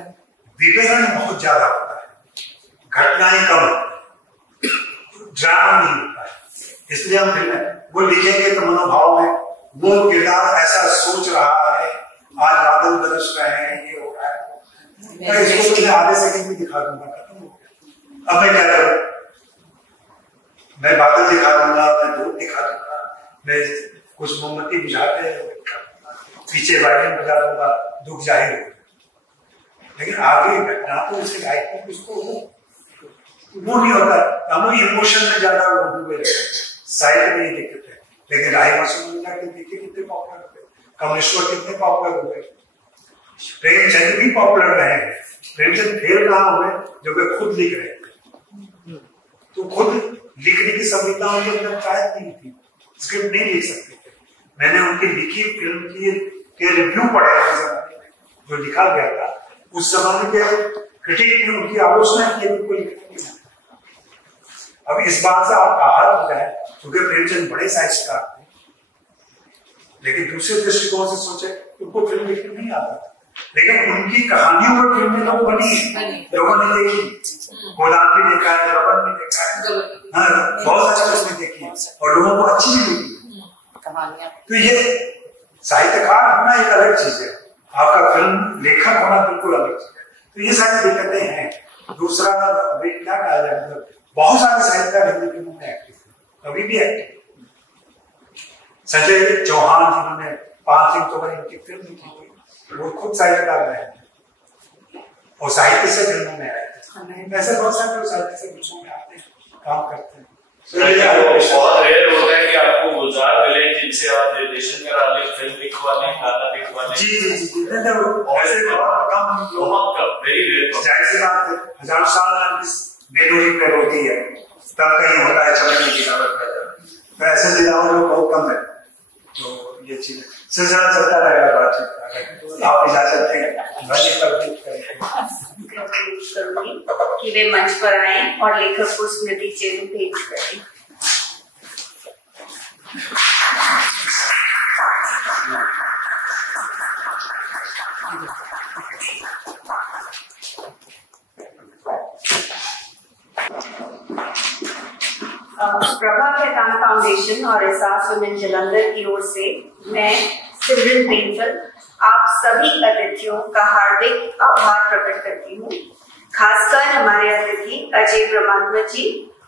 विवरण बहुत ज्यादा होता है, घटनाएं कम होती है, ड्रामा नहीं होता है। इसलिए हम फिल्म वो लिखेंगे तो मनोभाव में वो किरदार ऐसा सोच रहा है, आज बादल बरस रहे हैं, ये हो रहा है, तो इसको तो मैं आधे सेकंड में दिखा दूंगा, खत्म हो गया। अब मैं क्या करूं? मैं बादल दिखा दूंगा, मैं धूप दिखा दूंगा, मैं कुछ मोमबत्ती बुझाते पीछे वायलिन बजा दूंगा, दुख जाहिर होगा, लेकिन आगे घटना तो उसे लाइफ में कुछ तो वो नहीं होता। हम इमोशन में ज्यादा डूबे रहते हैं, साहित्य में ही दिक्कत है। लेकिन राय मासूम के देखिए कितने पॉपुलर हुए, कमलेश्वर कितने पॉपुलर हुए, प्रेमचंद भी पॉपुलर रहे हैं। प्रेमचंद फेल कहाँ हुए? जब वे खुद लिख रहे थे, तो खुद लिखने की संवेदना उनके अंदर शायद नहीं थी, स्क्रिप्ट नहीं लिख सकते थे। मैंने उनकी लिखी फिल्म के रिव्यू पढ़े जो लिखा गया था, उस जमाने के क्रिटिक ने उनकी आलोचना की, उनको लिखने की। अब इस बात से आप बाहर हो जाए, क्योंकि प्रेमचंद बड़े साहित्यकार थे, लेकिन दूसरे दृष्टिकोण से सोचे उनको फिल्म लिखने नहीं आता था, लेकिन उनकी कहानियों पर फिल्में लोग बनी है, लोगों ने देखी, गोदान भी देखा है, रबन भी देखा है, हाँ, बहुत सारी फिल्में देखी है और लोगों को अच्छी भी लगी। तो ये साहित्यकार होना एक अलग चीज है, आपका फिल्म लेखक होना बिल्कुल अलग चीज है। तो ये सारी दिक्कतें हैं। दूसरा क्या कहा जाए, बहुत सारे साहित्यकार हिंदी फिल्मों में एक्टिव थे, अभी भी एक्टिव। संजय चौहान जिन्होंने 5 सिंह तोमर इनकी फिल्म लिखी हुई, वो खुद साहित्यकार रहे और साहित्य से फिल्मों में आए। ऐसे बहुत सारे लोग साहित्य से फिल्मों में आते हैं, काम करते हैं। बहुत रेयर होता है कि आपको गुलजार मिले जिनसे आप निर्देशन करा ले, फिल्म लिखवा लें, गाना लिखवा लें। जी ऐसे बहुत कम लोग, वेरी रेयर। जाहिर सी बात है, 1000 साल बेलूरी पे होती है, तब कहीं होता है चलने की खबर पैदा, तो ऐसे जिलाओं में बहुत कम है। तो ये चीज सिलसिला चलता रहेगा बातचीत, आप इजाजत दें कि वे मंच पर आए और लेखक को स्मृति चिन्ह भेंट करें। प्रभा खेतान फाउंडेशन और एहसास वुमेन जलंधर की ओर से मैं सिमरन बेंसल आप सभी अतिथियों का हार्दिक आभार प्रकट करती हूँ, खासकर हमारे अतिथि अजय ब्रह्मात्मा जी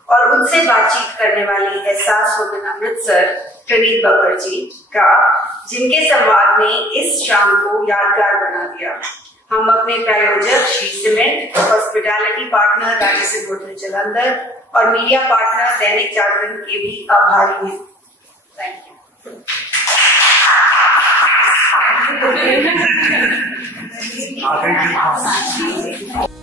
और उनसे बातचीत करने वाली एहसास वुमेन अमृतसर प्रणीत बब्बर जी का, जिनके संवाद ने इस शाम को यादगार बना दिया। हम अपने प्रायोजक Shree Cement, hospitality partner Rajsingh hotel Jalandhar और मीडिया पार्टनर दैनिक जागरण के भी आभारी हैं। Thank you.